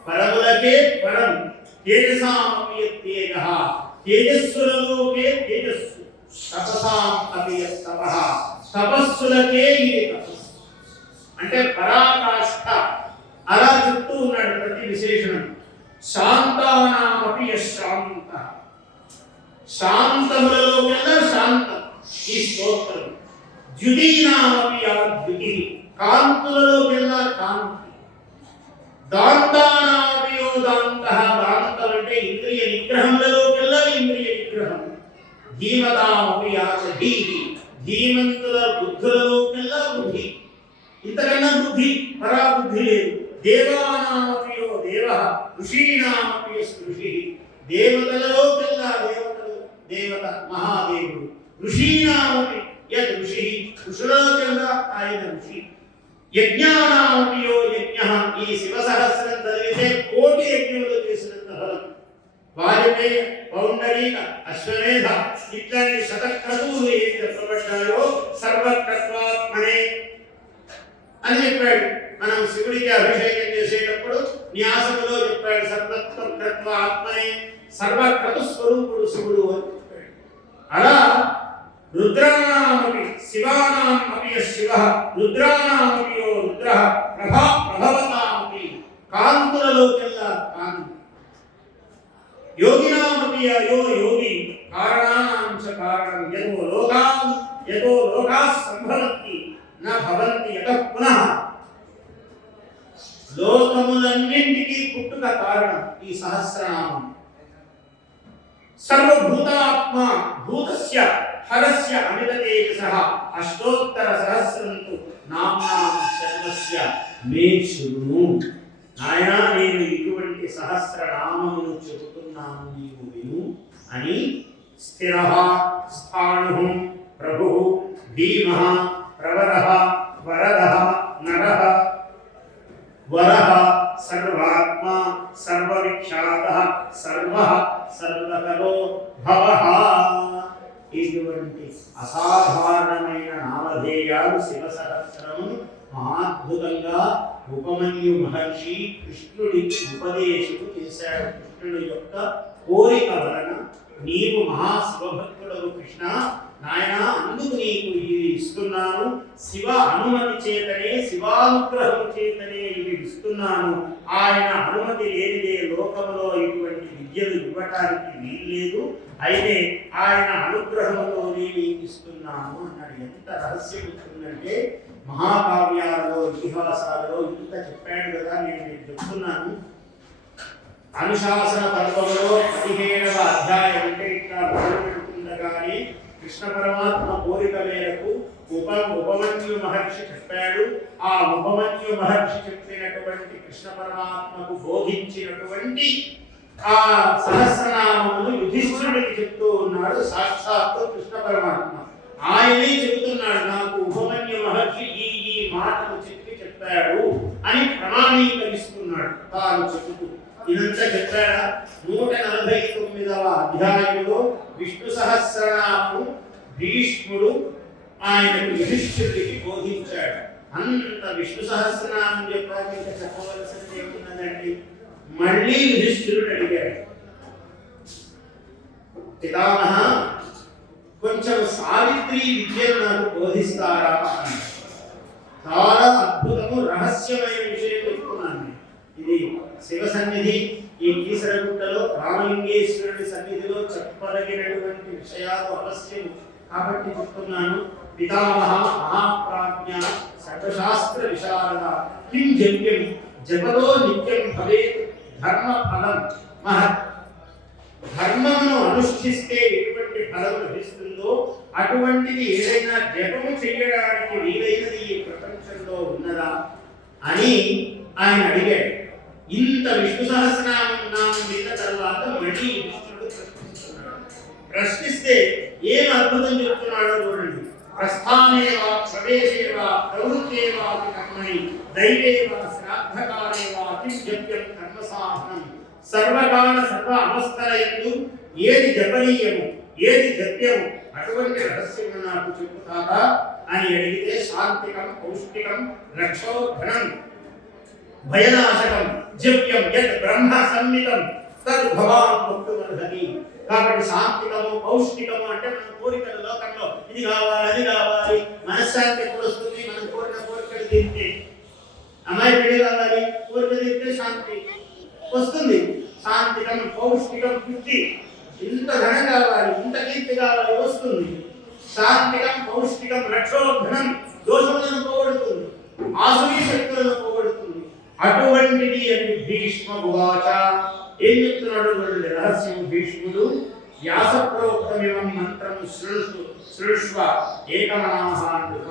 పరములకే పరం. తేజసామపి యత్ తేజః, తేజస్సులలోకే తేజస్సు. తపసాం అపి యత్ తపః, తపస్సులకే ఇది తపస్సు. అంటే పరాకాష్ఠ అలా చెప్తూ ఉన్నాడు ప్రతి విశేషణం. శాంతానామపి యశ్ శాంతః, శాంతములలో కల్లా శాంతం ఈ స్తోత్రం. ద్యుతీనామపి యా ద్యుతి, కాంతులలో కల్లా కాంతి. దాంతానామపి యో దాంతః, దాంతం అంటే ఇంద్రియ నిగ్రహములలో కల్లా ఇంద్రియ నిగ్రహం. ధీమతామపి యా చ ధీః, ధీమంతుల బుద్ధులలో కల్లా బుద్ధి. ఇంతకన్నా బుద్ధి పరాబుద్ధి లేదు. దేవానామపి యో దేవః, ఋషీణామపి యస్ ఋషిః. దేవతలలో కల్లా దేవతలు, దేవత మహాదేవుడు. ఋషీణామపి యద్ ఋషిః, ఋషులలో కల్లా ఆయన ఋషి. యజ్ఞానామపి యో యజ్ఞః, ఈ శివ సహస్రం చదివితే కోటి యజ్ఞములు చేసినంత ఫలం. వాజపేయ, పౌండరీక, అశ్వమేధ ఇట్లాంటి శతక్రతువులు ఏమి చెప్పబడ్డాయో సర్వక్రత్వాత్మనే అని చెప్పాడు. మనం శివుడికి అభిషేకం చేసేటప్పుడు న్యాసములో చెప్పాడు సర్వత్వక్రత్వాత్మనే, సర్వక్రతు స్వరూపుడు శివుడు అని చెప్పాడు. అలా రుద్రాణామపి శివానాం అపి శివః, రుద్రాణామపి యో రుద్రః, ప్రభవతామపి కాంతులలోకెల్లా కాంతి. యోగినామపి యో యోగి, కారణానాం చ కారణం. యతో లోకాః సంభవంతి న భవంతి యతః పునః. లోకములన్నింటికీ పుట్టుక కారణం ఈ సహస్రనామం. సర్వభూతాత్మ భూతస్య హరస్య అమిత తేజసః అష్టోత్తర సహస్రంతు నామ్నాం శర్మస్య మే శృణు. నాయనా, నేను ఇటువంటి సహస్రనామమును చెబుతున్నాను, నీవు విను అని. స్థిరః స్థాణుః ప్రభుః భీమః ప్రవరః వరదః నరః వరః సర్వాత్మా సర్వవిఖ్యాతః సర్వః సర్వకలో భవః. ఇటువంటి అసాధారణమైన నామధేయాలు శివ సహస్రము మహాద్భుతంగా ఉపమన్యు మహర్షి కృష్ణుడికి ఉపదేశము చేశాడు. కృష్ణుడి యొక్క కోరిక వలన, నీవు మహాశివభక్తుడవు కృష్ణ, నాయన అందుకు నీకు ఇది ఇస్తున్నాను, శివ అనుమతి చేతనే, శివానుగ్రహం చేతనే ఇది ఇస్తున్నాను. ఆయన అనుమతి లేనిదే లోకములో ఇటువంటి విద్యలు ఇవ్వటానికి వీల్లేదు. అయితే ఆయన అనుగ్రహంతోనే నీకు ఇస్తున్నాను అన్నాడు. ఎంత రహస్యం ఉంటుందంటే మహాకావ్యాలలో, ఇతిహాసాలలో ఇంత చెప్పాడు కదా. నేను మీకు చెప్తున్నాను. అనుశాసన పర్వంలో 17వ అధ్యాయం అంటే ఇట్లా మొదలుపెడుతుండగానే కృష్ణ పరమాత్మ కోరిక మేరకు ఉపమన్యు మహర్షి చెప్పాడు. ఆ ఉపమన్యు మహర్షి చెప్పినటువంటి కృష్ణ పరమాత్మకు బోధించినటువంటి ఆ సహస్రనామమును యుధిష్ఠిరుడికి చెప్తూ ఉన్నాడు సాక్షాత్తు కృష్ణ పరమాత్మ. ఆయనే చెబుతున్నాడు, నాకు ఉపమన్యు మహర్షి ఈ మాటలు చెప్పాడు అని ప్రమాణీకరిస్తున్నాడు తాను చెబుతూ. ఇదంతా చెప్పాడా? 149వ అధ్యాయంలో విష్ణు సహస్రనామము భీష్ముడు ఆయనకు యుధిష్ఠిరుడికి బోధించాడు. అంత విష్ణు సహస్రనామం చెప్పాక ఇంకా చెప్పవలసింది ఏమున్నదండి? మళ్ళీ యుధిష్ఠిరుడు అడిగాడు, పితామహ కొంచెం సావిత్రి విద్యను నాకు బోధిస్తారా అని. చాలా అద్భుతము, రహస్యమైన విషయం చెప్తున్నాను. ఇది శివ సన్నిధి, ఈ కీసరగుట్టలో రామలింగేశ్వరుడి సన్నిధిలో చెప్పదగినటువంటి విషయాలు అవశ్యం కాబట్టి చెప్తున్నాను. పితామహ మహాప్రాజ్ఞ సర్వశాస్త్ర విశారద కిం జప్యం జపతో నిత్యం భవేత్ ధర్మ ఫలం మహత్. ధర్మమును అనుష్ఠిస్తే ఎటువంటి ఫలం లభిస్తుందో అటువంటిది ఏదైనా జపము చేయడానికి వీలైనది ఈ ప్రపంచంలో ఉన్నదా అని ఆయన అడిగాడు. ఇంత విష్ణు సహస్రనామం మీద తర్వాత మళ్ళీ కృష్ణుడు ప్రశ్నిస్తున్నాడు. ప్రశ్నిస్తే ఏం అద్భుతం చెప్తున్నాడో చూడండి. ప్రస్థానేవ ప్రవేశేవ ప్రవృత్తేవ కర్మణి దైవేవ శ్రాద్ధకాలేవ కింజప్యం కర్మ సాధనం సర్వకాల సర్వ అవస్థలయందు ఏది జపనీయము ఏది జప్యము అటువంటి రహస్యము నాకు చెప్పుతారా అని అడిగితే శాంతికం పౌష్టికం రక్షోధనం భయనాశకం జప్యం యత్ బ్రహ్మ సన్నితం తద్ భవాన్ వక్తుమర్హతి. కాబట్టి శాంతికము పౌష్టికము అంటే మన కోరికల లోకంలో ఇది కావాలి అది కావాలి, మనశ్శాంతి ఎప్పుడు వస్తుంది? మనం కోరిన కోరికలు తీర్తే. అమ్మాయి పెళ్లి కావాలి, కోరిక తీర్తే శాంతి వస్తుంది. శాంతికం పౌష్టికం పుష్టి, ఇంత ధనం కావాలి ఇంత కీర్తి కావాలి వస్తుంది. శాంతికం పౌష్టికం రక్షోధనం దోషములను పోగొడుతుంది, ఆసురీ శక్తులను పోగొడుతుంది. అటువంటిది అని భీష్మ ఉవాచ. ఏం చెప్తున్నాడు రహస్యం భీష్ముడు? వ్యాస ప్రోక్తమివం మంత్రం శృణుష్వ ఏకమనాహాండుక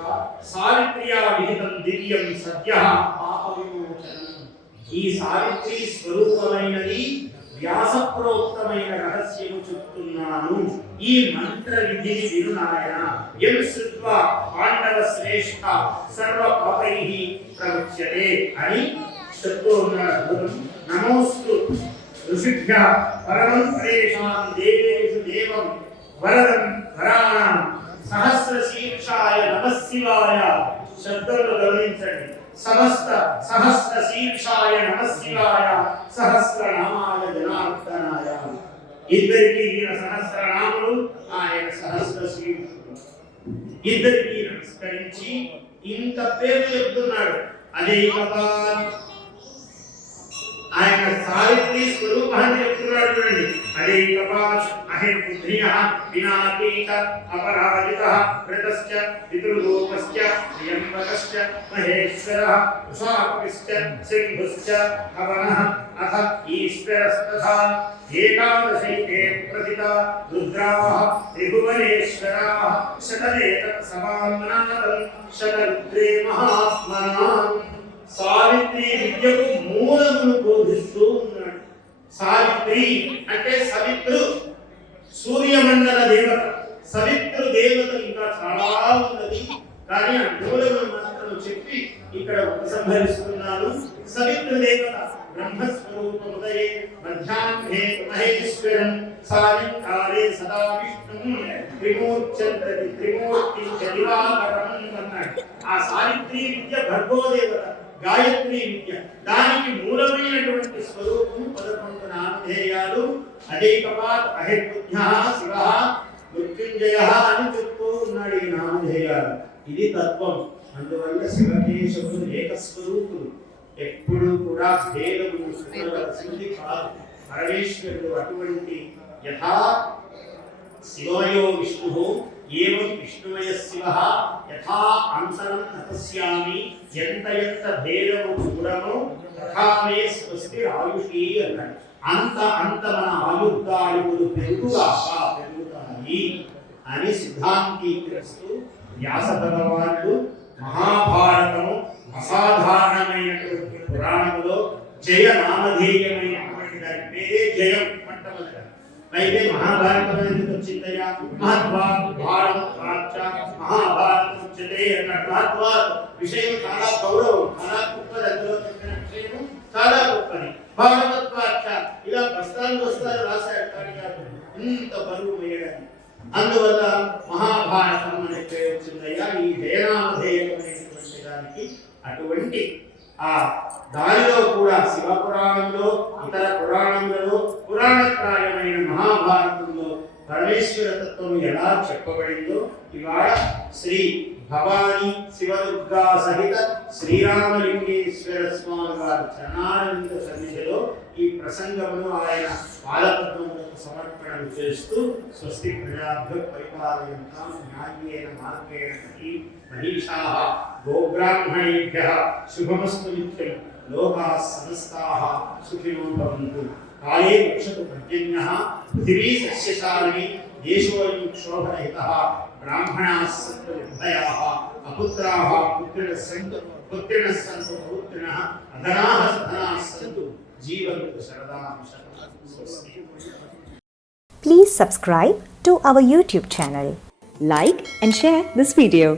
సావిత్ర్యా విహితం దివ్యం సద్యః పాప విమోచనం. ఈ సావిత్రి స్వరూపమైనది వ్యాస ప్రోక్తమైన రహస్యము చెప్తున్నాను. ఈ మంత్ర విధిని విను నాయన. యం శ్రుత్వా పాండవ శ్రేష్ఠ సర్వ పాపైః ప్రముచ్యతే అని చెప్తూ ఉన్నాడు. నమోస్తు ఋషిభ్యః పరమం పరేషాం దేవేషు దేవం వరదం వరాణాం సహస్రశీర్షాయ నమఃశివాయ. శబ్దంలో గమనించండి. సమస్త సహస్ర శీర్షాయ నమఃశివాయ సహస్రనామాయ జనార్దనాయ. ఇద్దరికి ఈయన సహస్రనాములు, ఆయన సహస్ర శీర్షుడు. ఇద్దరికి నమస్కరించి ఇంత పేరు చెప్తున్నాడు. అదే ఆయన సావిత్రి స్వరూపాన్ని చెప్తున్నాడు చూడండి. అదేకపాత్ అహిర్బుద్ధియః వినాకీత అపరాజితః కృతశ్చ పితృలోకశ్చ ప్రియంవకశ్చ మహేశ్వరః ఉషాకపిశ్చ సింహుశ్చ హవనః అథ ఈశ్వరస్తథా ఏకాదశైకే ప్రతిత రుద్రాः త్రిభువనేశ్వరాः శతదేతత్ సమామ్నాతం శతరుద్రే మహాత్మనాం. సావిత్రి విద్యకు మూలమును బోధిస్తూ ఉన్నాడు. సావిత్రి అంటే సవిత్రు, సూర్యమండల దేవత. సవిత్రు దేవత ఇంకా చాలా ఉన్నది, కానీ ఆ మూలమును మాత్రం చెప్పి ఇక్కడ ఉపసంహరిస్తున్నాను. సవిత్రు దేవత బ్రహ్మస్వరూపముదయే మధ్యాహ్నే మహేశ్వరం సాయంకాలే సదా విష్ణుం త్రిమూర్త్యంతతి త్రిమూర్తిం చ దివాకరం అన్నాడు. ఆ సావిత్రి విద్య భర్గోదేవత, గాయత్రి విద్య. దానికి మూలమైనటువంటి స్వరూపం 11 నామధేయాలు. అదేకపాత్ అహిర్బుద్ధ్యః శివః మృత్యుంజయః అని చెప్తూ ఉన్నాడు ఈ నామధేయాలు. ఇది తత్వం. అందువల్ల శివకేశవులు ఏకస్వరూపులు, ఎప్పుడు కూడా భేదము సుందరసింది కాదు. పరమేశ్వరుడు అటువంటి యథా శివయో విష్ణు ఏవం విష్ణుమయ శివ యథా అంతరం తపస్యామి. ఎంత ఎంత భేదము దూరము తథామే స్వస్తి ఆయుషి అన్నాడు. అంత అంత మన ఆయుర్దాయువులు పెరుగుతాయి అని సిద్ధాంతీకరిస్తూ వ్యాస భగవానుడు మహాభారతము అసాధారణమైనటువంటి పురాణములో జయ నామధేయమైనటువంటి దాని పేరే జయం మొట్టమొదట. అయితే మహాభారతం ఎందుకు వచ్చిందయ్యా? మహాభారత మహాభారతం ఉచ్యతే అన్నట్టు. మహత్వాత్ విషయం చాలా గౌరవం, చాలా గొప్పది. అందులో చెప్పిన విషయము చాలా గొప్పది. భారతత్వాచ ఇలా వస్తారు రాశారు, కానీ ఇంత బరువు వేయడానికి. అందువల్ల మహాభారతం అనే పేరు వచ్చిందయ్యా ఈ జయనామధేయమైనటువంటి దానికి. అటువంటి ఆ దానిలో కూడా శివపురాణంలో ఇతర పురాణంలో పురాణప్రాయమైన మహాభారతంలో పరమేశ్వర తత్వం ఎలా చెప్పబడిందో ఇవాళ శ్రీ భవానీ శివదుర్గా సహిత శ్రీరామలింగేశ్వర స్వామి వారి చరణానంద సన్నిధిలో ఈ ప్రసంగమును ఆయన పాదపద్మములకు సమర్పణం చేస్తూ స్వస్తి ప్రజాభ్య పరిపాలయంతాం న్యాయేన మార్గేణ మహిషాః గోబ్రాహ్మణేభ్యః శుభమస్తు నిత్యం లోకాః సమస్తాః సుఖినో భవంతు. కాలే వక్షతు పర్జన్యః పృథివీ సస్యశాలినీ దేశోऽयं క్షోభరహితః బ్రాహ్మణాः సంతు నిర్భయాः అపుత్రాः పుత్రిణः సంతు పౌత్రిణः అధనాः సధనాः సంతు జీవంతు శరదాం శతం. Please subscribe to our YouTube channel. Like and share this video.